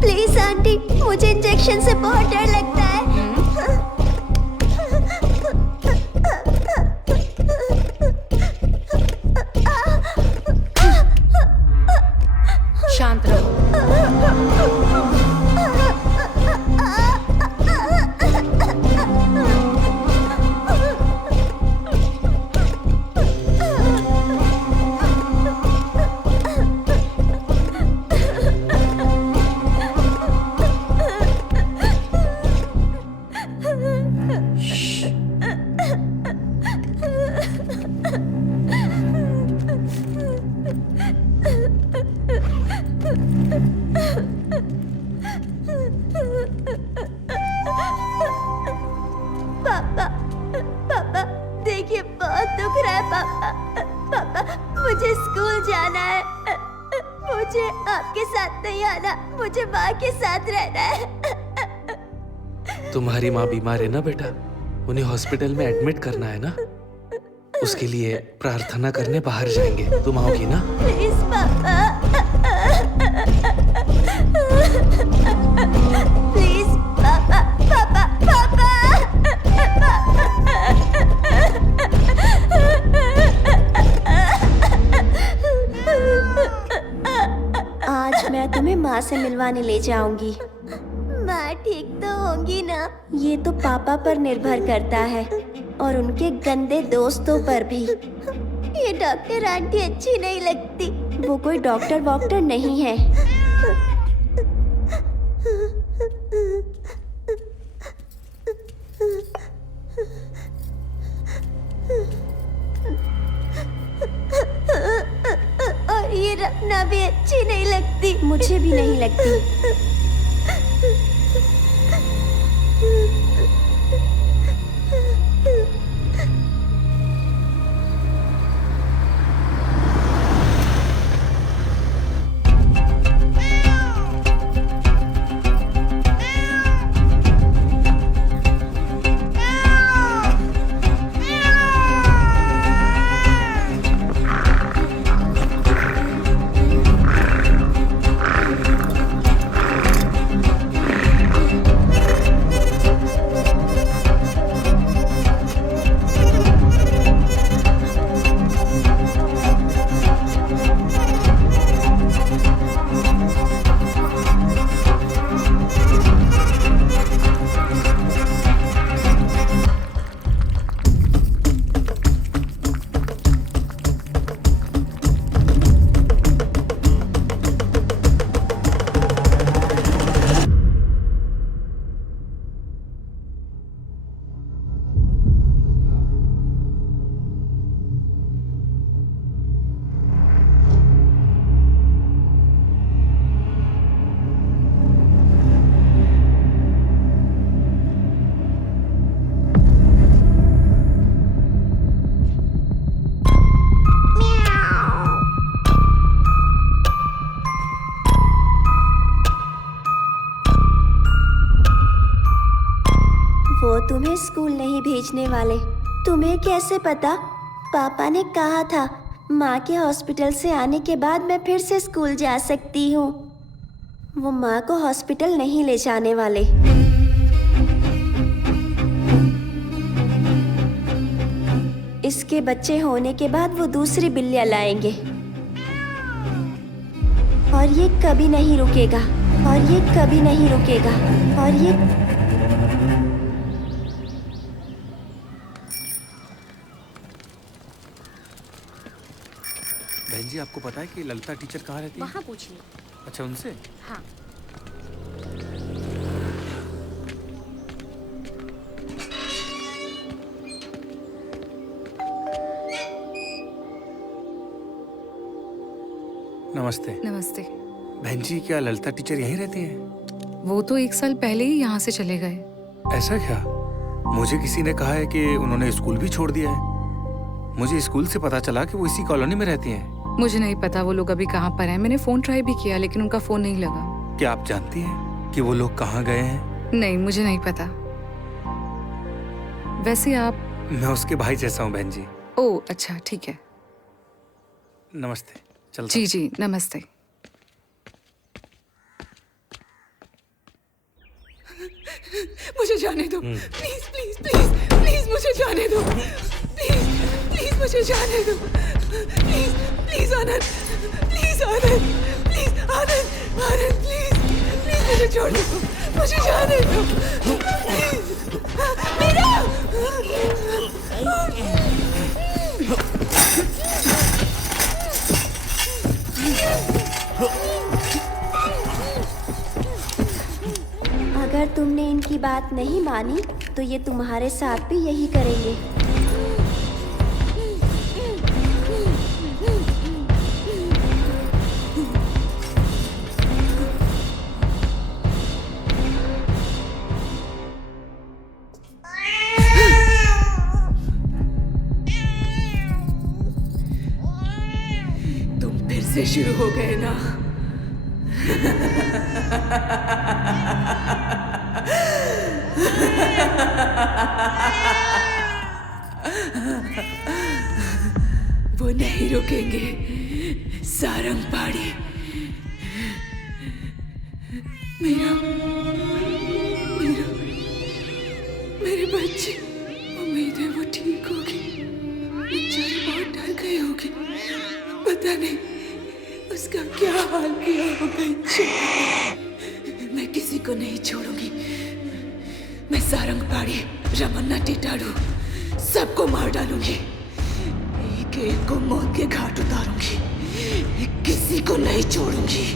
प्लीज आंटी, मुझे इंजेक्शन से बहुत डर लगता है। शांत रहो। पापा, पापा, देखिए बहुत दुख रहा है पापा। पापा, मुझे स्कूल जाना है। मुझे आपके साथ नहीं आना, मुझे माँ के साथ रहना है। तुम्हारी माँ बीमार है ना बेटा, उन्हें हॉस्पिटल में एडमिट करना है ना। उसके लिए प्रार्थना करने बाहर जाएंगे। तुम आओगी ना? प्लीज पापा, प्लीज पापा, पापा, पापा। आज मैं तुम्हें माँ से मिलवाने ले जाऊंगी। माँ ठीक तो होंगी ना? ये तो पापा पर निर्भर करता है और उनके गंदे दोस्तों पर भी। ये डॉक्टर आंटी अच्छी नहीं लगती। वो कोई डॉक्टर वॉक्टर नहीं है। और ये रखना भी अच्छी नहीं लगती। मुझे भी नहीं लगती। वो तुम्हें स्कूल नहीं भेजने वाले। तुम्हें कैसे पता? पापा ने कहा था माँ के हॉस्पिटल से आने के बाद मैं फिर से स्कूल जा सकती हूँ। वो माँ को हॉस्पिटल नहीं ले जाने वाले। इसके बच्चे होने के बाद वो दूसरी बिल्लियाँ लाएंगे। और ये कभी नहीं रुकेगा, और ये कभी नहीं रुकेगा, और ये बहन जी, आपको पता है कि ललिता टीचर कहाँ रहती है? वहाँ पूछिए। अच्छा, उनसे? हाँ। नमस्ते। नमस्ते। बहन जी, क्या ललिता टीचर यहीं रहती हैं? वो तो 1 साल पहले ही यहाँ से चले गए। ऐसा क्या? मुझे किसी ने कहा है कि उन्होंने स्कूल भी छोड़ दिया है। मुझे स्कूल से पता चला कि वो इसी कॉलोनी में रहती हैं। मुझे नहीं पता वो लोग अभी कहाँ पर हैं। मैंने फोन ट्राई भी किया लेकिन उनका फोन नहीं लगा। क्या आप जानती हैं कि वो लोग कहाँ गए हैं? नहीं, मुझे नहीं पता। वैसे आप? मैं उसके भाई जैसा हूँ बहन जी। ओह अच्छा, ठीक है। नमस्ते। चलता जी जी, नमस्ते। मुझे जाने दो, प्लीज प्लीज प्लीज प्लीज मुझे जाने दो, प्लीज प्लीज मुझे जाने दो, please please Anand, please Anand, please Anand, Anand please please मुझे छोड़ दो, मुझे जाने दो, प्लीज मेरा। अगर तुमने इनकी बात नहीं मानी तो ये तुम्हारे साथ भी यही करेंगे। तुम फिर से शुरू हो गए ना? वो नहीं रुकेंगे, सारंगपाड़ी। मेरा मेरा मेरे बच्चे, उम्मीद है वो ठीक होगी। बेचारी बहुत डर गई होगी, पता नहीं उसका क्या हाल किया होगा। मैं किसी को नहीं छोड़ूंगी। मैं सारंगपाड़ी, रमन्ना टिटाड़ू सबको मार डालूंगी। एक एक को मौत के घाट उतारूंगी, किसी को नहीं छोड़ूंगी।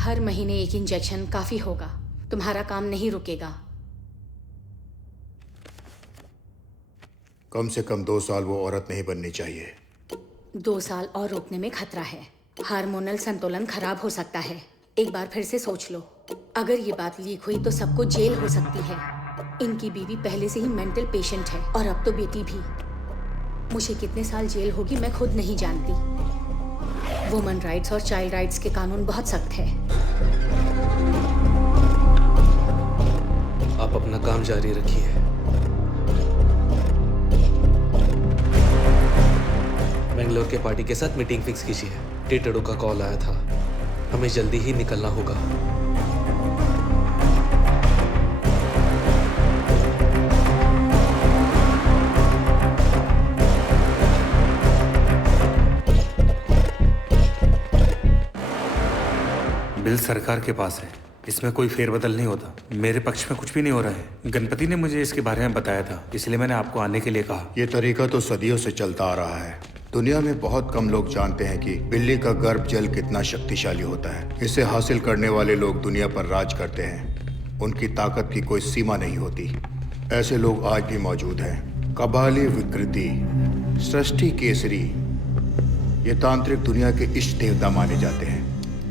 हर महीने एक इंजेक्शन काफी होगा। तुम्हारा काम नहीं रुकेगा। कम से कम 2 साल वो औरत नहीं बननी चाहिए। 2 साल और रोकने में खतरा है। हार्मोनल संतुलन खराब हो सकता है। एक बार फिर से सोच लो। अगर ये बात लीक हुई तो सबको जेल हो सकती है। इनकी बीवी पहले से ही मेंटल पेशेंट है और अब तो बेटी भी। मुझे कितने साल जेल होगी मैं खुद नहीं जानती। वुमन राइट्स और चाइल्ड राइट्स के कानून बहुत सख्त है। आप अपना काम जारी रखिए। बेंगलोर के पार्टी के साथ मीटिंग फिक्स कीजिए। टिटड़ू का कॉल आया था, हमें जल्दी ही निकलना होगा। बिल सरकार के पास है, इसमें कोई फेरबदल नहीं होता। मेरे पक्ष में कुछ भी नहीं हो रहा है। गणपति ने मुझे इसके बारे में बताया था, इसलिए मैंने आपको आने के लिए कहा। ये तरीका तो सदियों से चलता आ रहा है। दुनिया में बहुत कम लोग जानते हैं कि बिल्ली का गर्भ जल कितना शक्तिशाली होता है। इसे हासिल करने वाले लोग दुनिया पर राज करते हैं। उनकी ताकत की कोई सीमा नहीं होती। ऐसे लोग आज भी मौजूद हैं। कबाली विकृति, सृष्टि केसरी, ये तांत्रिक दुनिया के इष्ट देवता माने जाते हैं।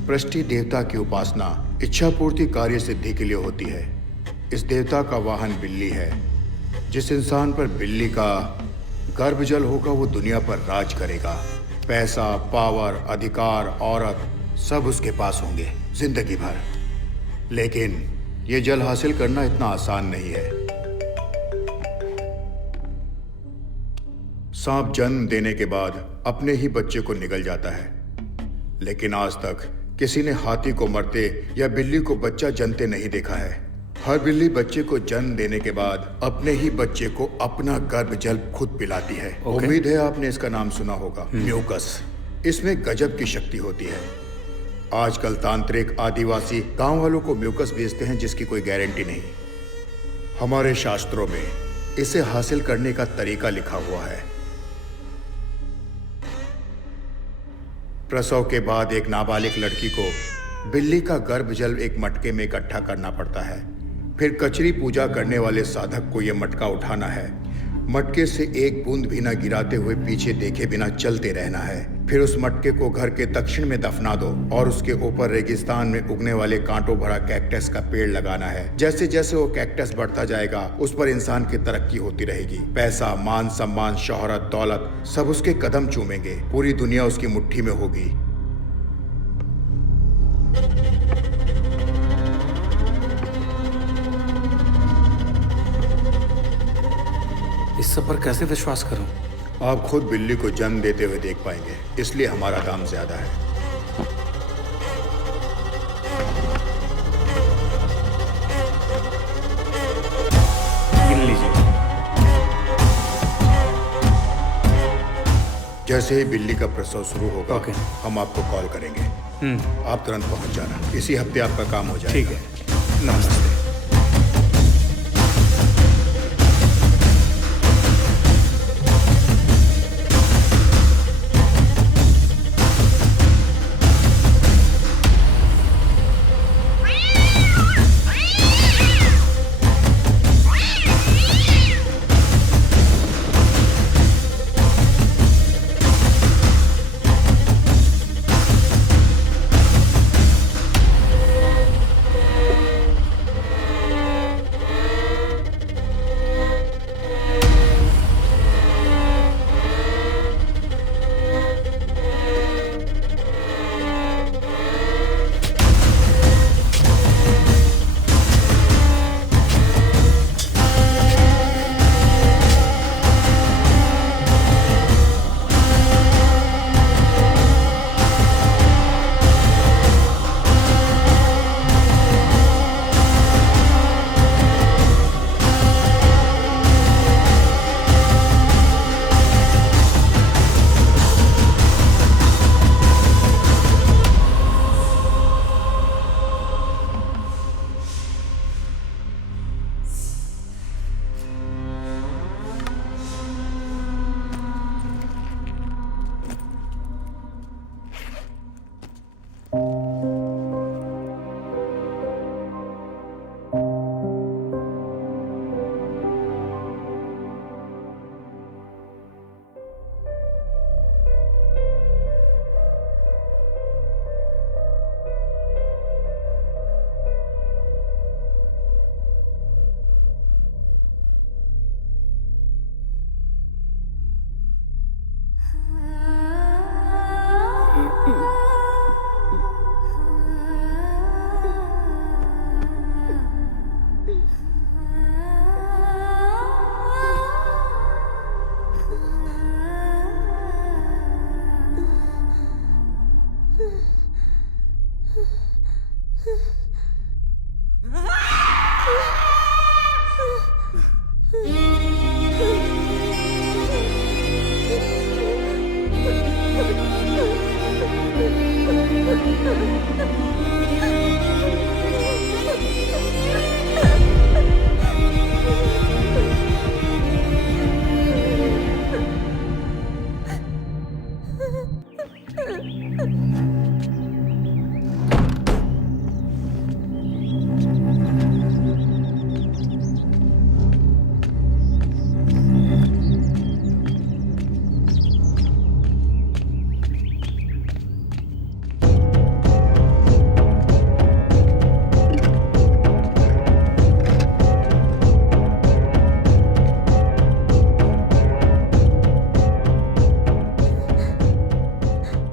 पृष्टि देवता की उपासना इच्छा पूर्ति कार्य सिद्धि के लिए होती है। इस देवता का वाहन बिल्ली है। जिस इंसान पर बिल्ली का गर्भजल होगा वो दुनिया पर राज करेगा। पैसा, पावर, अधिकार, औरत सब उसके पास होंगे जिंदगी भर। लेकिन ये जल हासिल करना इतना आसान नहीं है। सांप जन्म देने के बाद अपने ही बच्चे को निगल जाता है, लेकिन आज तक किसी ने हाथी को मरते या बिल्ली को बच्चा जनते नहीं देखा है। हर बिल्ली बच्चे को जन्म देने के बाद अपने ही बच्चे को अपना गर्भ जल खुद पिलाती है। उम्मीद है आपने इसका नाम सुना होगा, म्यूकस। इसमें गजब की शक्ति होती है। आजकल तांत्रिक आदिवासी गांव वालों को म्यूकस बेचते हैं जिसकी कोई गारंटी नहीं। हमारे शास्त्रों में इसे हासिल करने का तरीका लिखा हुआ है। प्रसव के बाद एक नाबालिग लड़की को बिल्ली का गर्भ जल एक मटके में इकट्ठा करना पड़ता है। फिर कचरी पूजा करने वाले साधक को यह मटका उठाना है। मटके से एक बूंद भी न गिराते हुए पीछे देखे बिना चलते रहना है। फिर उस मटके को घर के दक्षिण में दफना दो और उसके ऊपर रेगिस्तान में उगने वाले कांटों भरा कैक्टस का पेड़ लगाना है। जैसे जैसे वो कैक्टस बढ़ता जाएगा उस पर इंसान की तरक्की होती रहेगी। पैसा, मान सम्मान, शोहरत, दौलत सब उसके कदम चूमेंगे। पूरी दुनिया उसकी मुट्ठी में होगी। इस सब पर कैसे विश्वास करूं? आप खुद बिल्ली को जन्म देते हुए देख पाएंगे, इसलिए हमारा दाम ज्यादा है। गिन लीजिए। जैसे ही बिल्ली का प्रसव शुरू होगा ओके। हम आपको कॉल करेंगे। आप तुरंत पहुंच जाना। इसी हफ्ते आपका काम हो जाएगा। ठीक है, नमस्ते।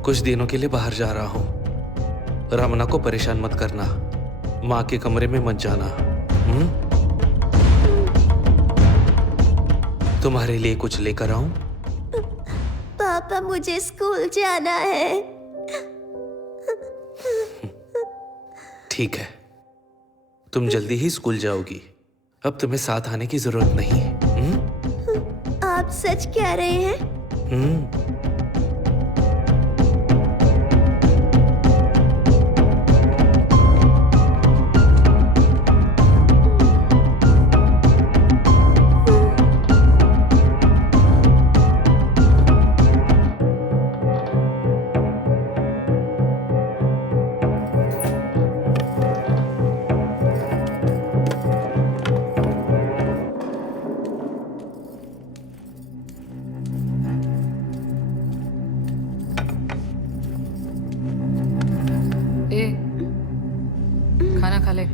कुछ दिनों के लिए बाहर जा रहा हूँ। रमना को परेशान मत करना। माँ के कमरे में मत जाना। तुम्हारे लिए कुछ लेकर आऊं? पापा, मुझे स्कूल जाना है। ठीक है, तुम जल्दी ही स्कूल जाओगी। अब तुम्हें साथ आने की जरूरत नहीं है। आप सच कह रहे हैं? खाना खा ले।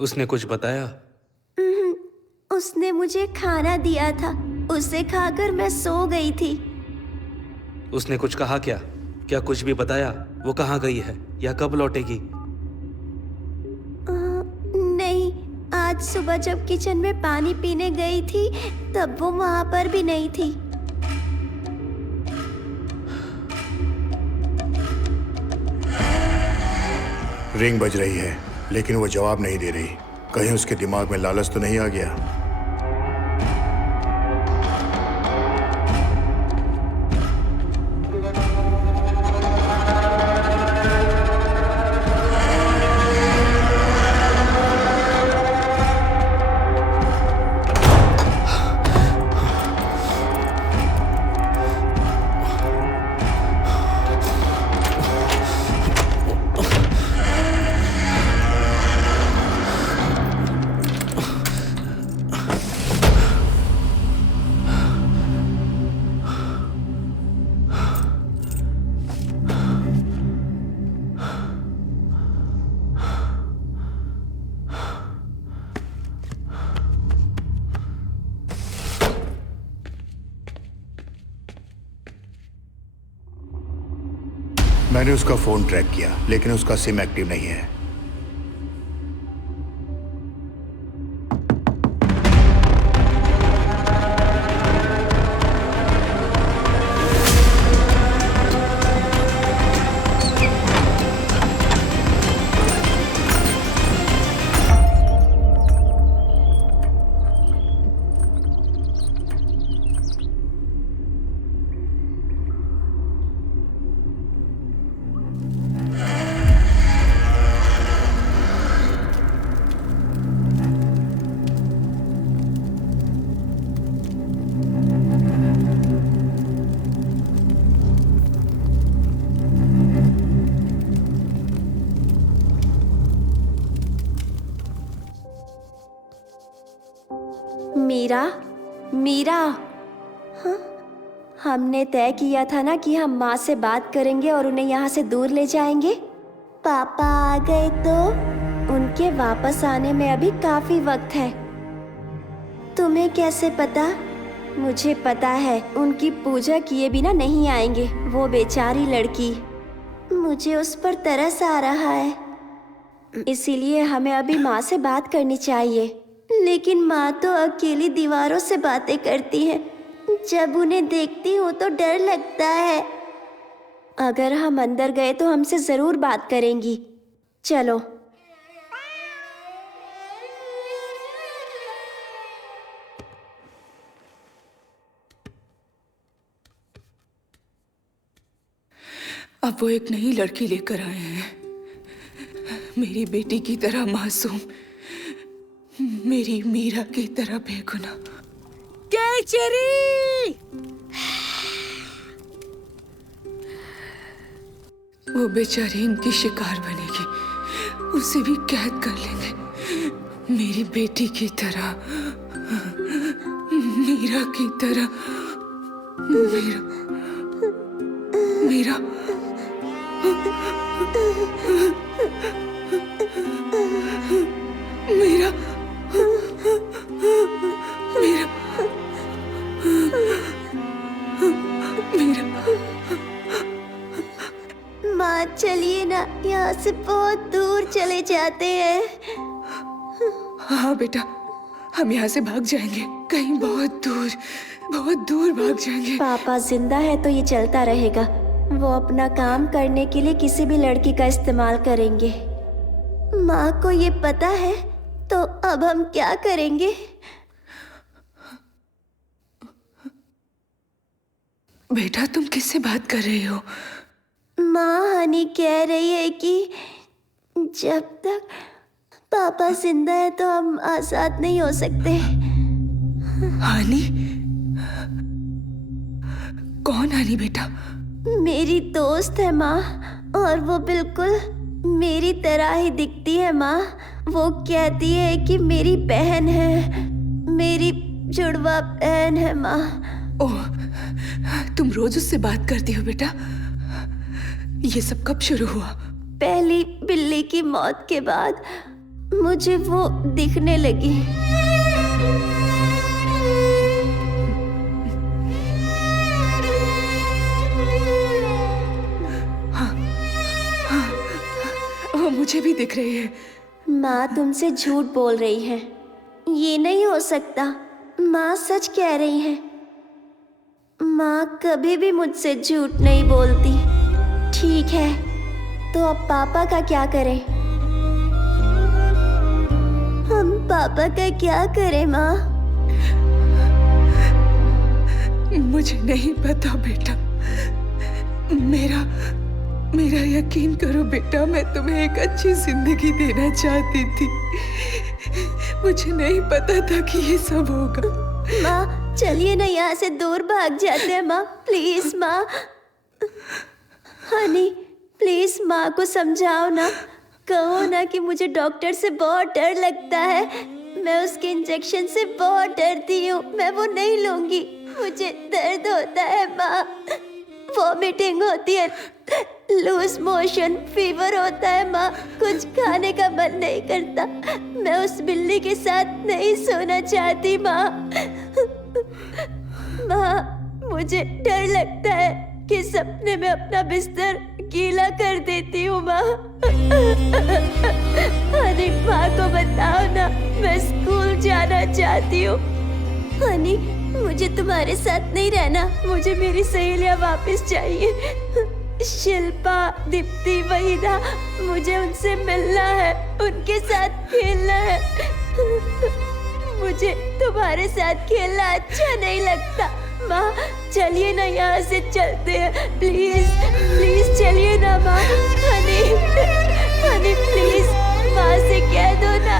उसने कुछ बताया? उसने मुझे खाना दिया था, उसे खाकर मैं सो गई थी। उसने कुछ कहा क्या? क्या कुछ भी बताया? वो कहाँ गई है या कब लौटेगी? नहीं, आज सुबह जब किचन में पानी पीने गई थी तब वो वहां पर भी नहीं थी। रिंग बज रही है लेकिन वो जवाब नहीं दे रही। कहीं उसके दिमाग में लालच तो नहीं आ गया? मैंने उसका फोन ट्रैक किया लेकिन उसका सिम एक्टिव नहीं है। मीरा, हाँ? हमने तय किया था ना कि हम माँ से बात करेंगे और उन्हें यहाँ से दूर ले जाएंगे। पापा आ गए तो उनके वापस आने में अभी काफी वक्त है। तुम्हें कैसे पता? मुझे पता है उनकी पूजा किए बिना नहीं आएंगे। वो बेचारी लड़की, मुझे उस पर तरस आ रहा है। इसीलिए हमें अभी माँ से बात करनी चाहिए। लेकिन माँ तो अकेली दीवारों से बातें करती है। जब उन्हें देखती हूँ तो डर लगता है। अगर हम अंदर गए तो हमसे जरूर बात करेंगी। चलो। अब वो एक नई लड़की लेकर आए हैं, मेरी बेटी की तरह मासूम, मेरी मीरा की तरह बेगुनाह। केचरी! वो बेचारी इनकी शिकार बनेगी, उसे भी कैद कर लेंगे मेरी बेटी की तरह, मीरा की तरह। मीरा, मीरा, मीरा, मीरा, मीरा। माँ चलिए ना, यहाँ से बहुत दूर चले जाते हैं। हाँ बेटा, हम यहाँ से भाग जाएंगे, कहीं बहुत दूर भाग जाएंगे। पापा जिंदा है तो ये चलता रहेगा। वो अपना काम करने के लिए किसी भी लड़की का इस्तेमाल करेंगे। माँ को ये पता है तो अब हम क्या करेंगे? बेटा तुम किससे बात कर रही हो? माँ हनी कह रही है कि जब तक पापा जिंदा है तो हम आजाद नहीं हो सकते। हानी? कौन हानी बेटा? मेरी दोस्त है माँ, और वो बिल्कुल मेरी तरह ही दिखती है माँ। वो कहती है कि मेरी बहन है, मेरी जुड़वा बहन है माँ। ओह, तुम रोज उससे बात करती हो बेटा? ये सब कब शुरू हुआ? पहली बिल्ली की मौत के बाद मुझे वो दिखने लगी। वो मुझे भी दिख रही है। माँ तुमसे झूठ बोल रही है, ये नहीं हो सकता। माँ सच कह रही है। माँ कभी भी मुझसे झूठ नहीं बोलती। ठीक है, तो अब पापा का क्या करें? हम पापा का क्या करें माँ? मुझे नहीं पता बेटा। मेरा यकीन करो बेटा, मैं तुम्हें एक अच्छी जिंदगी देना चाहती थी। मुझे नहीं पता था कि ये सब होगा। माँ चलिए ना, यहाँ से दूर भाग जाते हैं माँ। प्लीज माँ। हनी प्लीज माँ को समझाओ ना। कहो ना कि मुझे डॉक्टर से बहुत डर लगता है। मैं उसके इंजेक्शन से बहुत डरती हूँ। मैं वो नहीं लूंगी। मुझे दर्द होता है माँ, वॉमिटिंग होती है, लूज मोशन, फीवर होता है माँ। कुछ खाने का मन नहीं करता। मैं उस बिल्ली के साथ नहीं सोना चाहती माँ। माँ मुझे डर लगता है कि सपने में अपना बिस्तर गीला कर देती हूँ माँ। हनी माँ को बताओ ना, मैं स्कूल जाना चाहती हूँ। हनी मुझे तुम्हारे साथ नहीं रहना। मुझे मेरी सहेलियाँ वापस चाहिए। शिल्पा, दीप्ति, वहीदा, मुझे उनसे मिलना है, उनके साथ खेलना है। मुझे तुम्हारे साथ खेलना अच्छा नहीं लगता। माँ चलिए ना, यहाँ से चलते हैं। प्लीज प्लीज चलिए ना माँ। हनी हनी प्लीज माँ से कह दो ना।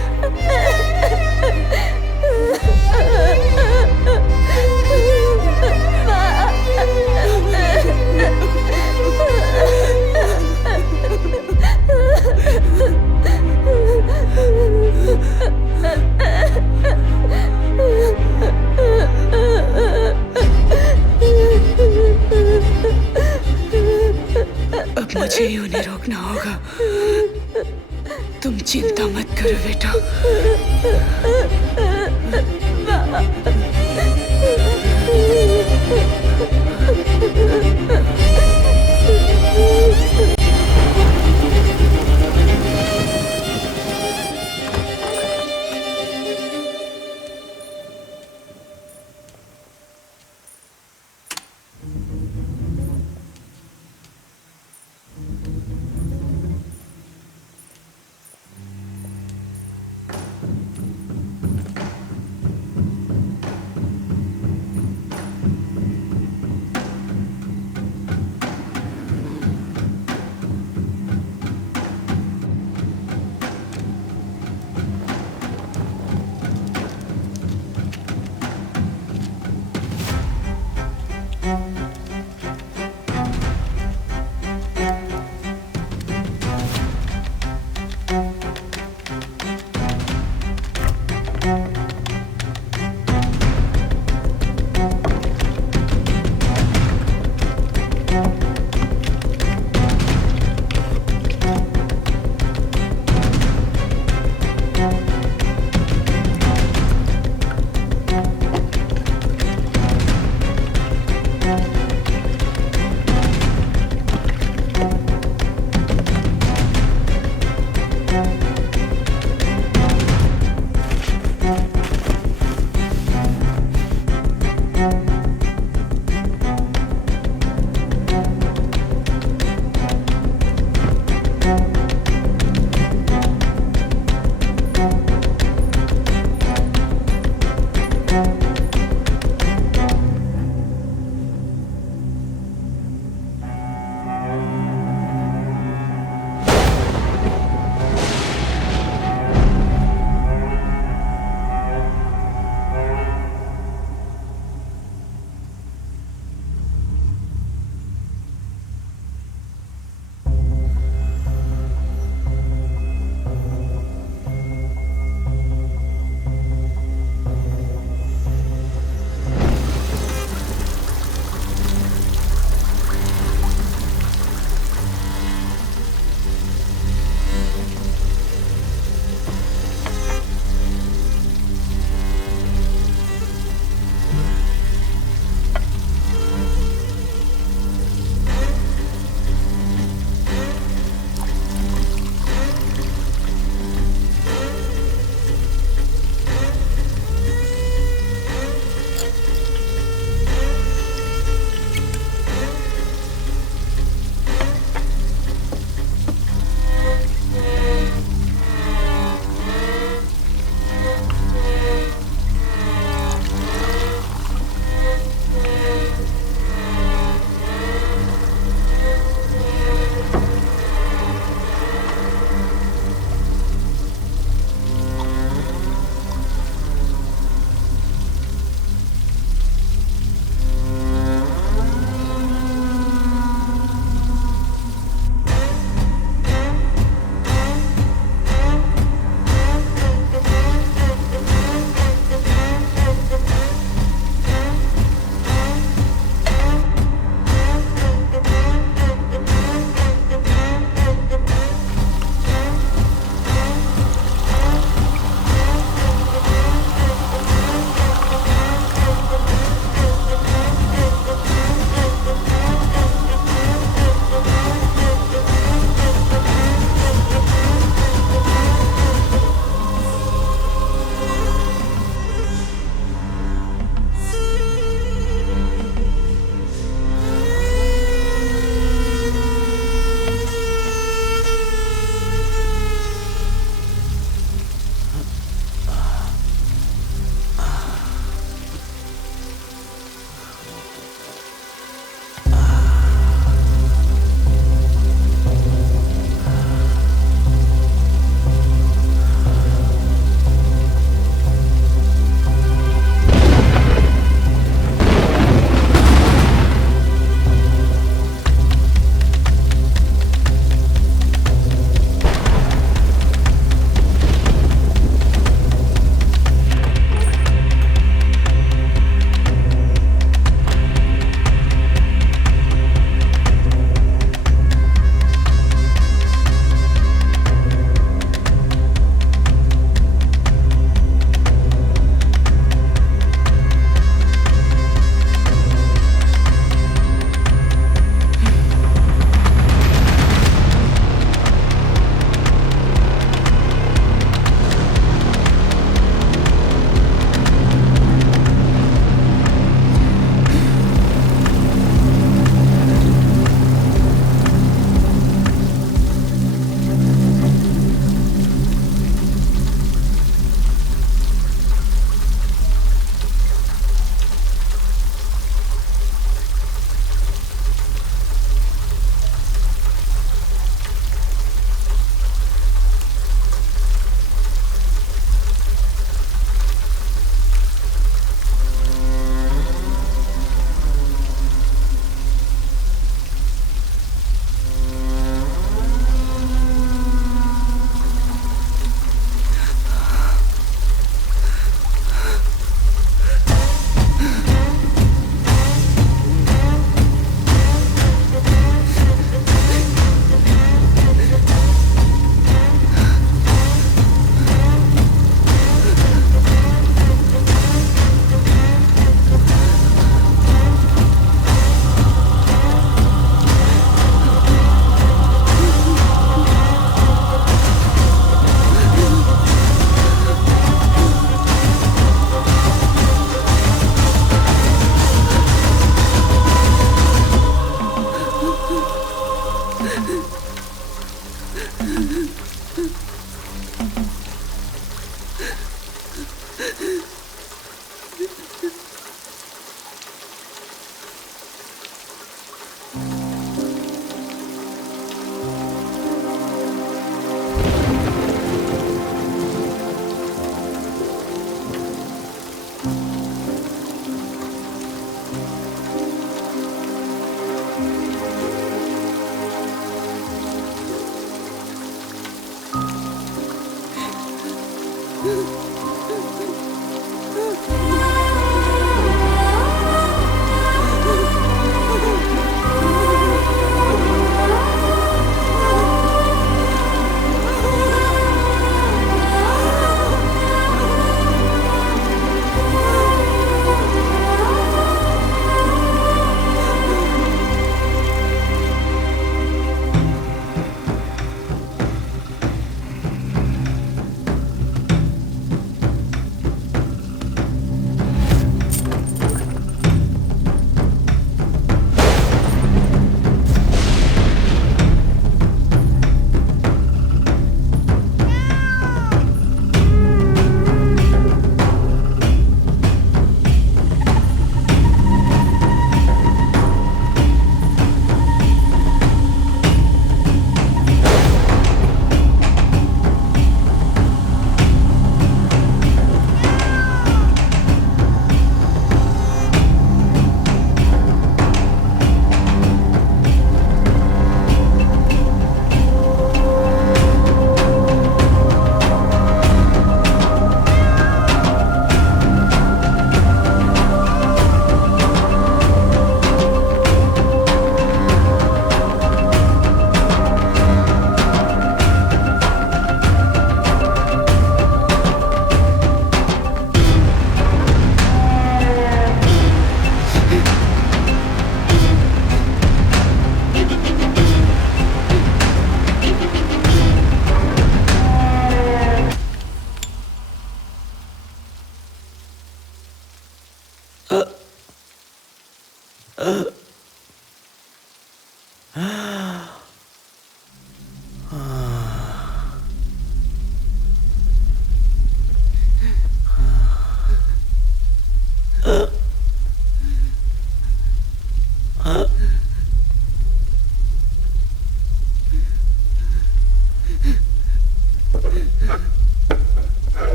अब मुझे ही उन्हें रोकना होगा। तुम चिंता मत करो बेटा।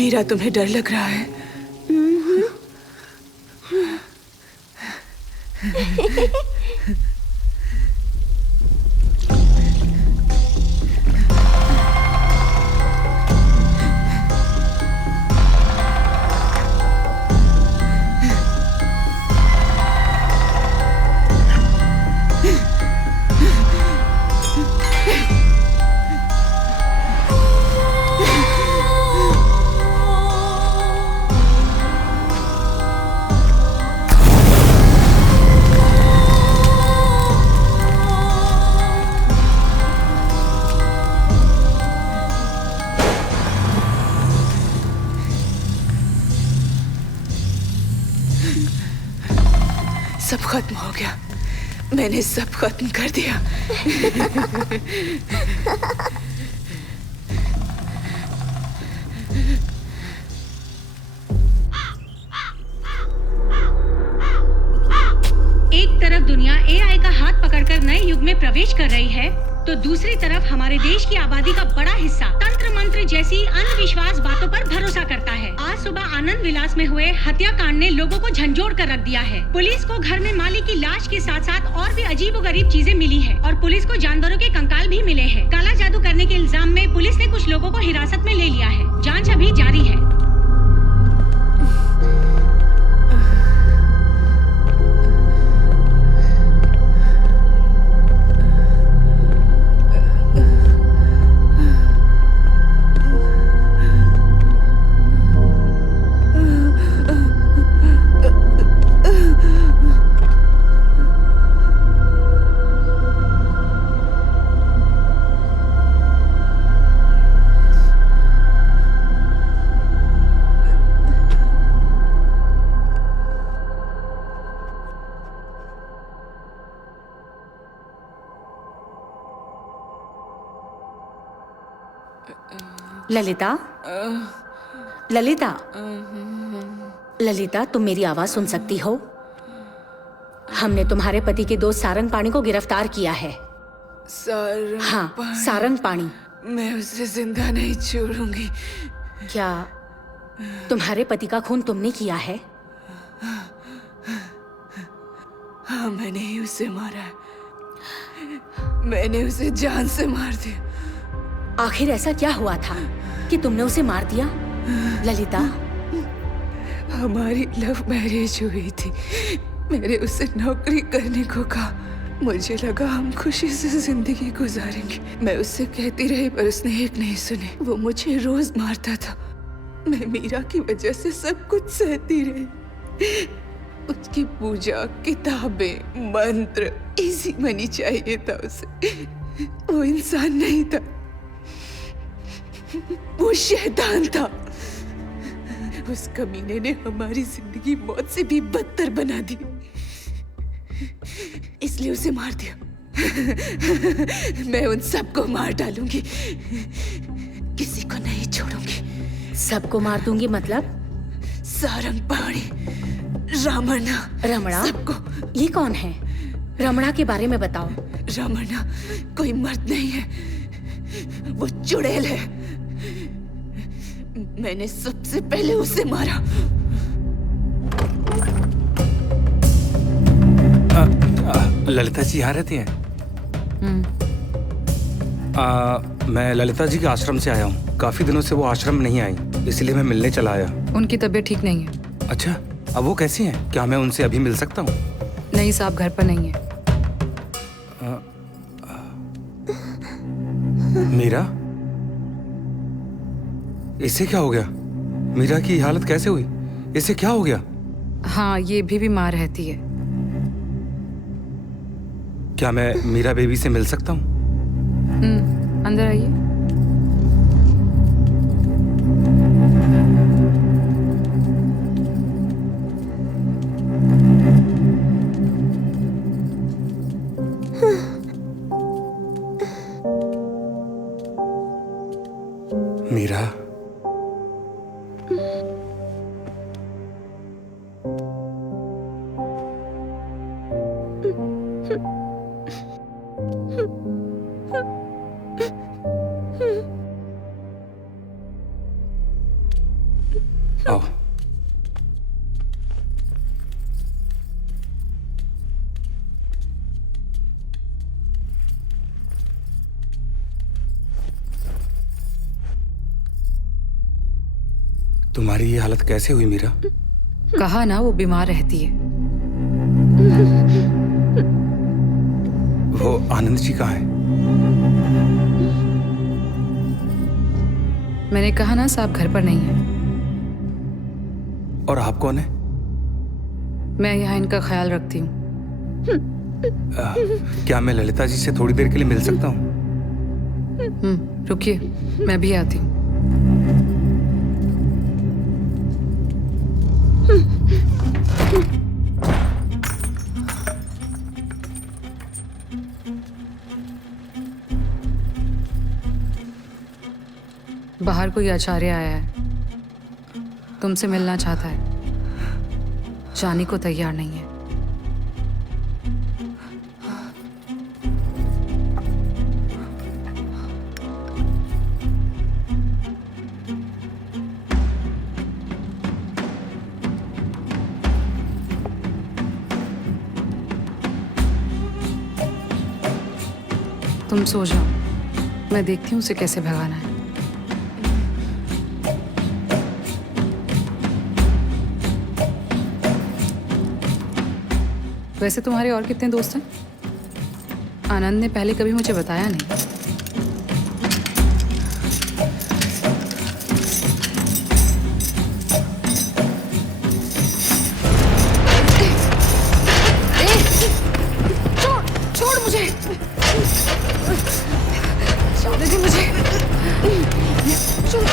मीरा, तुम्हें डर लग रहा है? सब खत्म हो गया। मैंने सब खत्म कर दिया। नए युग में प्रवेश कर रही है, तो दूसरी तरफ हमारे देश की आबादी का बड़ा हिस्सा तंत्र मंत्र जैसी अंधविश्वास बातों पर भरोसा करता है। आज सुबह आनंद विलास में हुए हत्याकांड ने लोगों को झंझोड़ कर रख दिया है। पुलिस को घर में मालिक की लाश के साथ साथ और भी अजीबोगरीब चीजें मिली है और पुलिस को जानवरों के कंकाल भी मिले हैं। काला जादू करने के इल्जाम में पुलिस ने कुछ लोगों को हिरासत में ले लिया है। जाँच अभी जारी है। ललिता, ललिता, ललिता, तुम मेरी आवाज सुन सकती हो? हमने तुम्हारे पति के दोस्त सारंग पाणी को गिरफ्तार किया है। हाँ, सारंग पाणी। मैं उसे जिंदा नहीं छोड़ूंगी। क्या तुम्हारे पति का खून तुमने किया है? हाँ, मैंने ही उसे मारा है। मैंने उसे जान से मार दिया। आखिर ऐसा क्या हुआ था कि तुमने उसे मार दिया? ललिता, हमारी लव मैरिज हुई थी। मैंने उसे नौकरी करने को कहा। मुझे लगा हम खुशी से जिंदगी गुजारेंगे। मैं उससे कहती रही पर उसने एक नहीं सुनी। वो मुझे रोज मारता था। मैं मीरा की वजह से सब कुछ सहती रही। उसकी पूजा, किताबें, मंत्र, इजी मनी चाहिए था उसे। वो इंसान नहीं था, वो शैतान था। उस कमीने ने हमारी जिंदगी मौत से भी बदतर बना दी, इसलिए उसे मार दिया। मैं उन सबको मार डालूंगी, किसी को नहीं छोड़ूंगी। सबको मार दूंगी मतलब? सारंग पाणी, रमणा। रमणा? सबको। ये कौन है? रमणा के बारे में बताओ। रमणा कोई मर्द नहीं है, वो चुड़ैल है। मैंने सबसे पहले उसे मारा। ललिता जी यहाँ रहती हैं? मैं ललिता जी के आश्रम से आया हूँ। काफी दिनों से वो आश्रम में नहीं आई, इसलिए मैं मिलने चला आया। उनकी तबीयत ठीक नहीं है। अच्छा, अब वो कैसी हैं? क्या मैं उनसे अभी मिल सकता हूँ? नहीं साहब, घर पर नहीं है। मीरा, इसे क्या हो गया? मीरा की हालत कैसे हुई? इसे क्या हो गया? हाँ, ये भी बीमार रहती है। क्या मैं मीरा बेबी से मिल सकता हूँ? अंदर आइए। मीरा, आओ। तुम्हारी ये हालत कैसे हुई मीरा? कहा ना, वो बीमार रहती है। वो आनंद जी कहाँ हैं? मैंने कहा ना साहब, घर पर नहीं है। और आप कौन है? मैं यहाँ इनका ख्याल रखती हूँ। क्या मैं ललिता जी से थोड़ी देर के लिए मिल सकता हूँ? रुकिए, मैं भी आती हूँ। बाहर कोई आचार्य आया है, तुमसे मिलना चाहता है, जाने को तैयार नहीं है। तुम सो जाओ, मैं देखती हूँ उसे कैसे भगाना है। वैसे तुम्हारे और कितने दोस्त हैं? आनंद ने पहले कभी मुझे बताया नहीं। छोड़ मुझे, छोड़ दे मुझे, छोड़।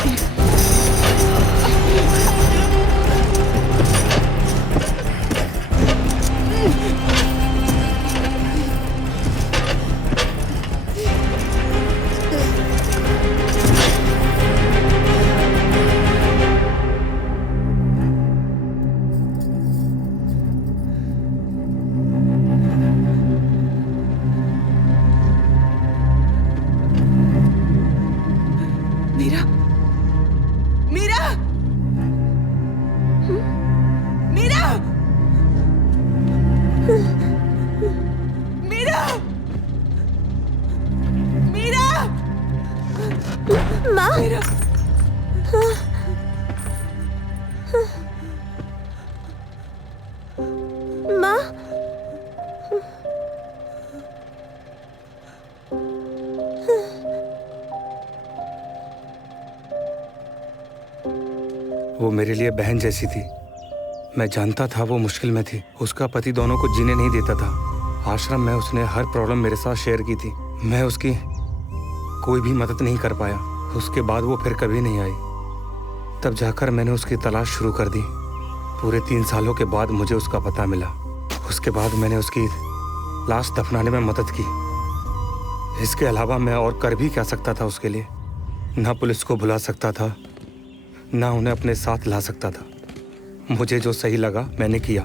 मीरा, मीरा, मीरा, मीरा, मीरा, माँ, मीरा। माँ, वो मेरे लिए बहन जैसी थी। मैं जानता था वो मुश्किल में थी। उसका पति दोनों को जीने नहीं देता था। आश्रम में उसने हर प्रॉब्लम मेरे साथ शेयर की थी। मैं उसकी कोई भी मदद नहीं कर पाया। उसके बाद वो फिर कभी नहीं आई। तब जाकर मैंने उसकी तलाश शुरू कर दी। पूरे 3 सालों के बाद मुझे उसका पता मिला। उसके बाद मैंने उसकी लाश दफनाने में मदद की। इसके अलावा मैं और कर भी क्या सकता था उसके लिए? ना पुलिस को बुला सकता था, ना उन्हें अपने साथ ला सकता था। मुझे जो सही लगा मैंने किया।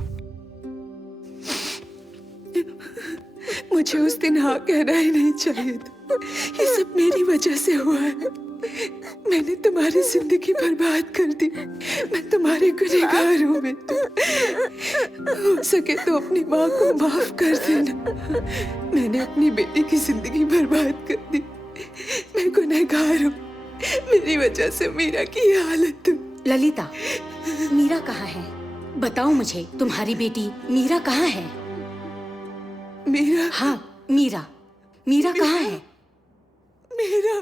मुझे उस दिन हाँ कहना ही नहीं चाहिए था। ये सब मेरी वजह से हुआ है। मैंने तुम्हारी जिंदगी बर्बाद कर दी। मैं तुम्हारे गुनहगार हूँ। हो सके तो अपनी माँ को माफ कर देना। मैंने अपनी बेटी की जिंदगी बर्बाद कर दी। मैं गुनहगार हूँ। मेरी वजह से मीरा की ये हालत हुई। ललिता, मीरा कहाँ है? बताओ मुझे, तुम्हारी बेटी मीरा कहाँ है? मीरा? हाँ, मीरा। मीरा कहाँ है? मीरा,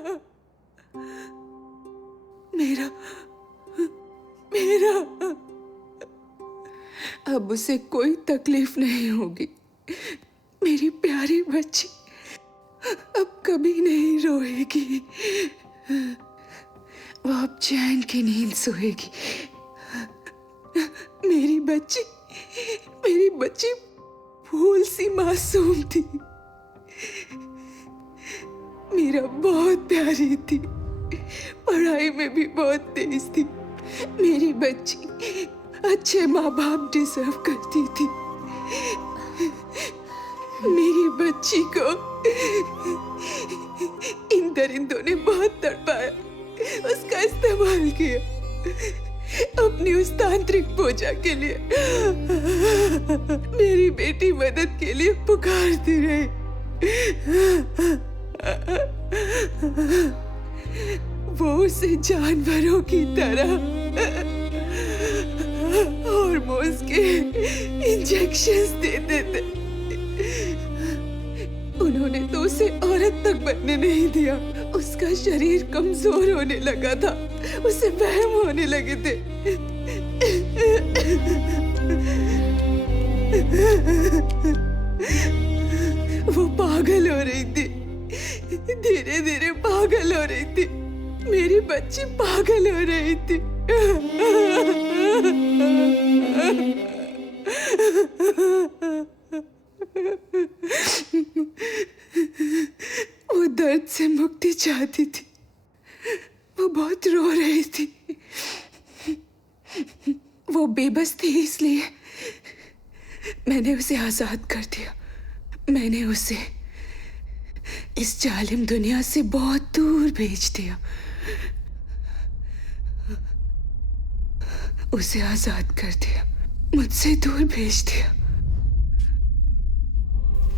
मीरा, मीरा। अब उसे कोई तकलीफ नहीं होगी। मेरी प्यारी बच्ची अब कभी नहीं रोएगी। वो अब चैन की नींद सोएगी। मेरी बच्ची फूल सी मासूम थी। मीरा बहुत प्यारी थी। पढ़ाई में भी बहुत तेज थी। मेरी बच्ची अच्छे माँ बाप डिजर्व करती थी। मेरी बच्ची को इन दरिंदों ने बहुत तड़पाया, उसका इस्तेमाल किया अपनी उस तांत्रिक पूजा के लिए। मेरी बेटी मदद के लिए पुकारती रही। वो उसे जानवरों की तरह हार्मोन्स के इंजेक्शंस देते थे। उन्होंने तो उसे औरत तक बनने नहीं दिया। उसका शरीर कमजोर होने लगा था। उसे वहम होने लगे थे। वो पागल हो रही थी। धीरे धीरे पागल हो रही थी। मेरी बच्ची पागल हो रही थी। वो दर्द से मुक्ति चाहती थी। वो बहुत रो रही थी। वो बेबस थी, इसलिए मैंने उसे आजाद कर दिया। मैंने उसे इस जालिम दुनिया से बहुत दूर भेज दिया। उसे आजाद कर दिया, मुझसे दूर भेज दिया।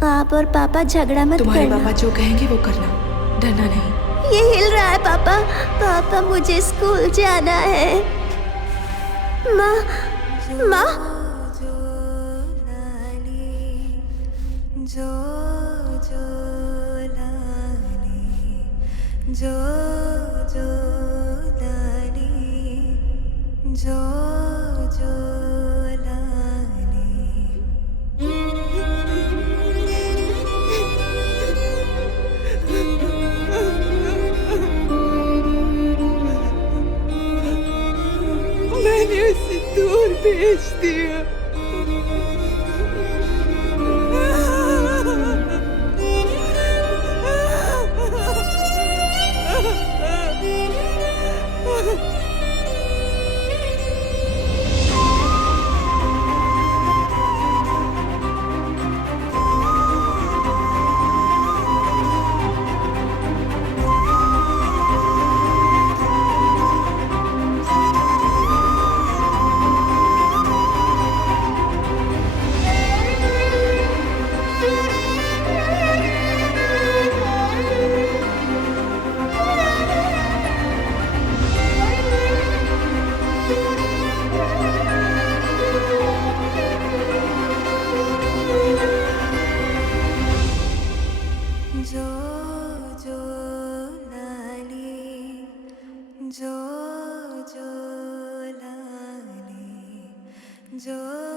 आप और पापा झगड़ा मत तुम्हारे करना। पापा जो कहेंगे वो करना, डरना नहीं। ये हिल रहा है पापा। पापा मुझे स्कूल जाना है। माँ माँ मैंने उसे दूर भेज दिया। जो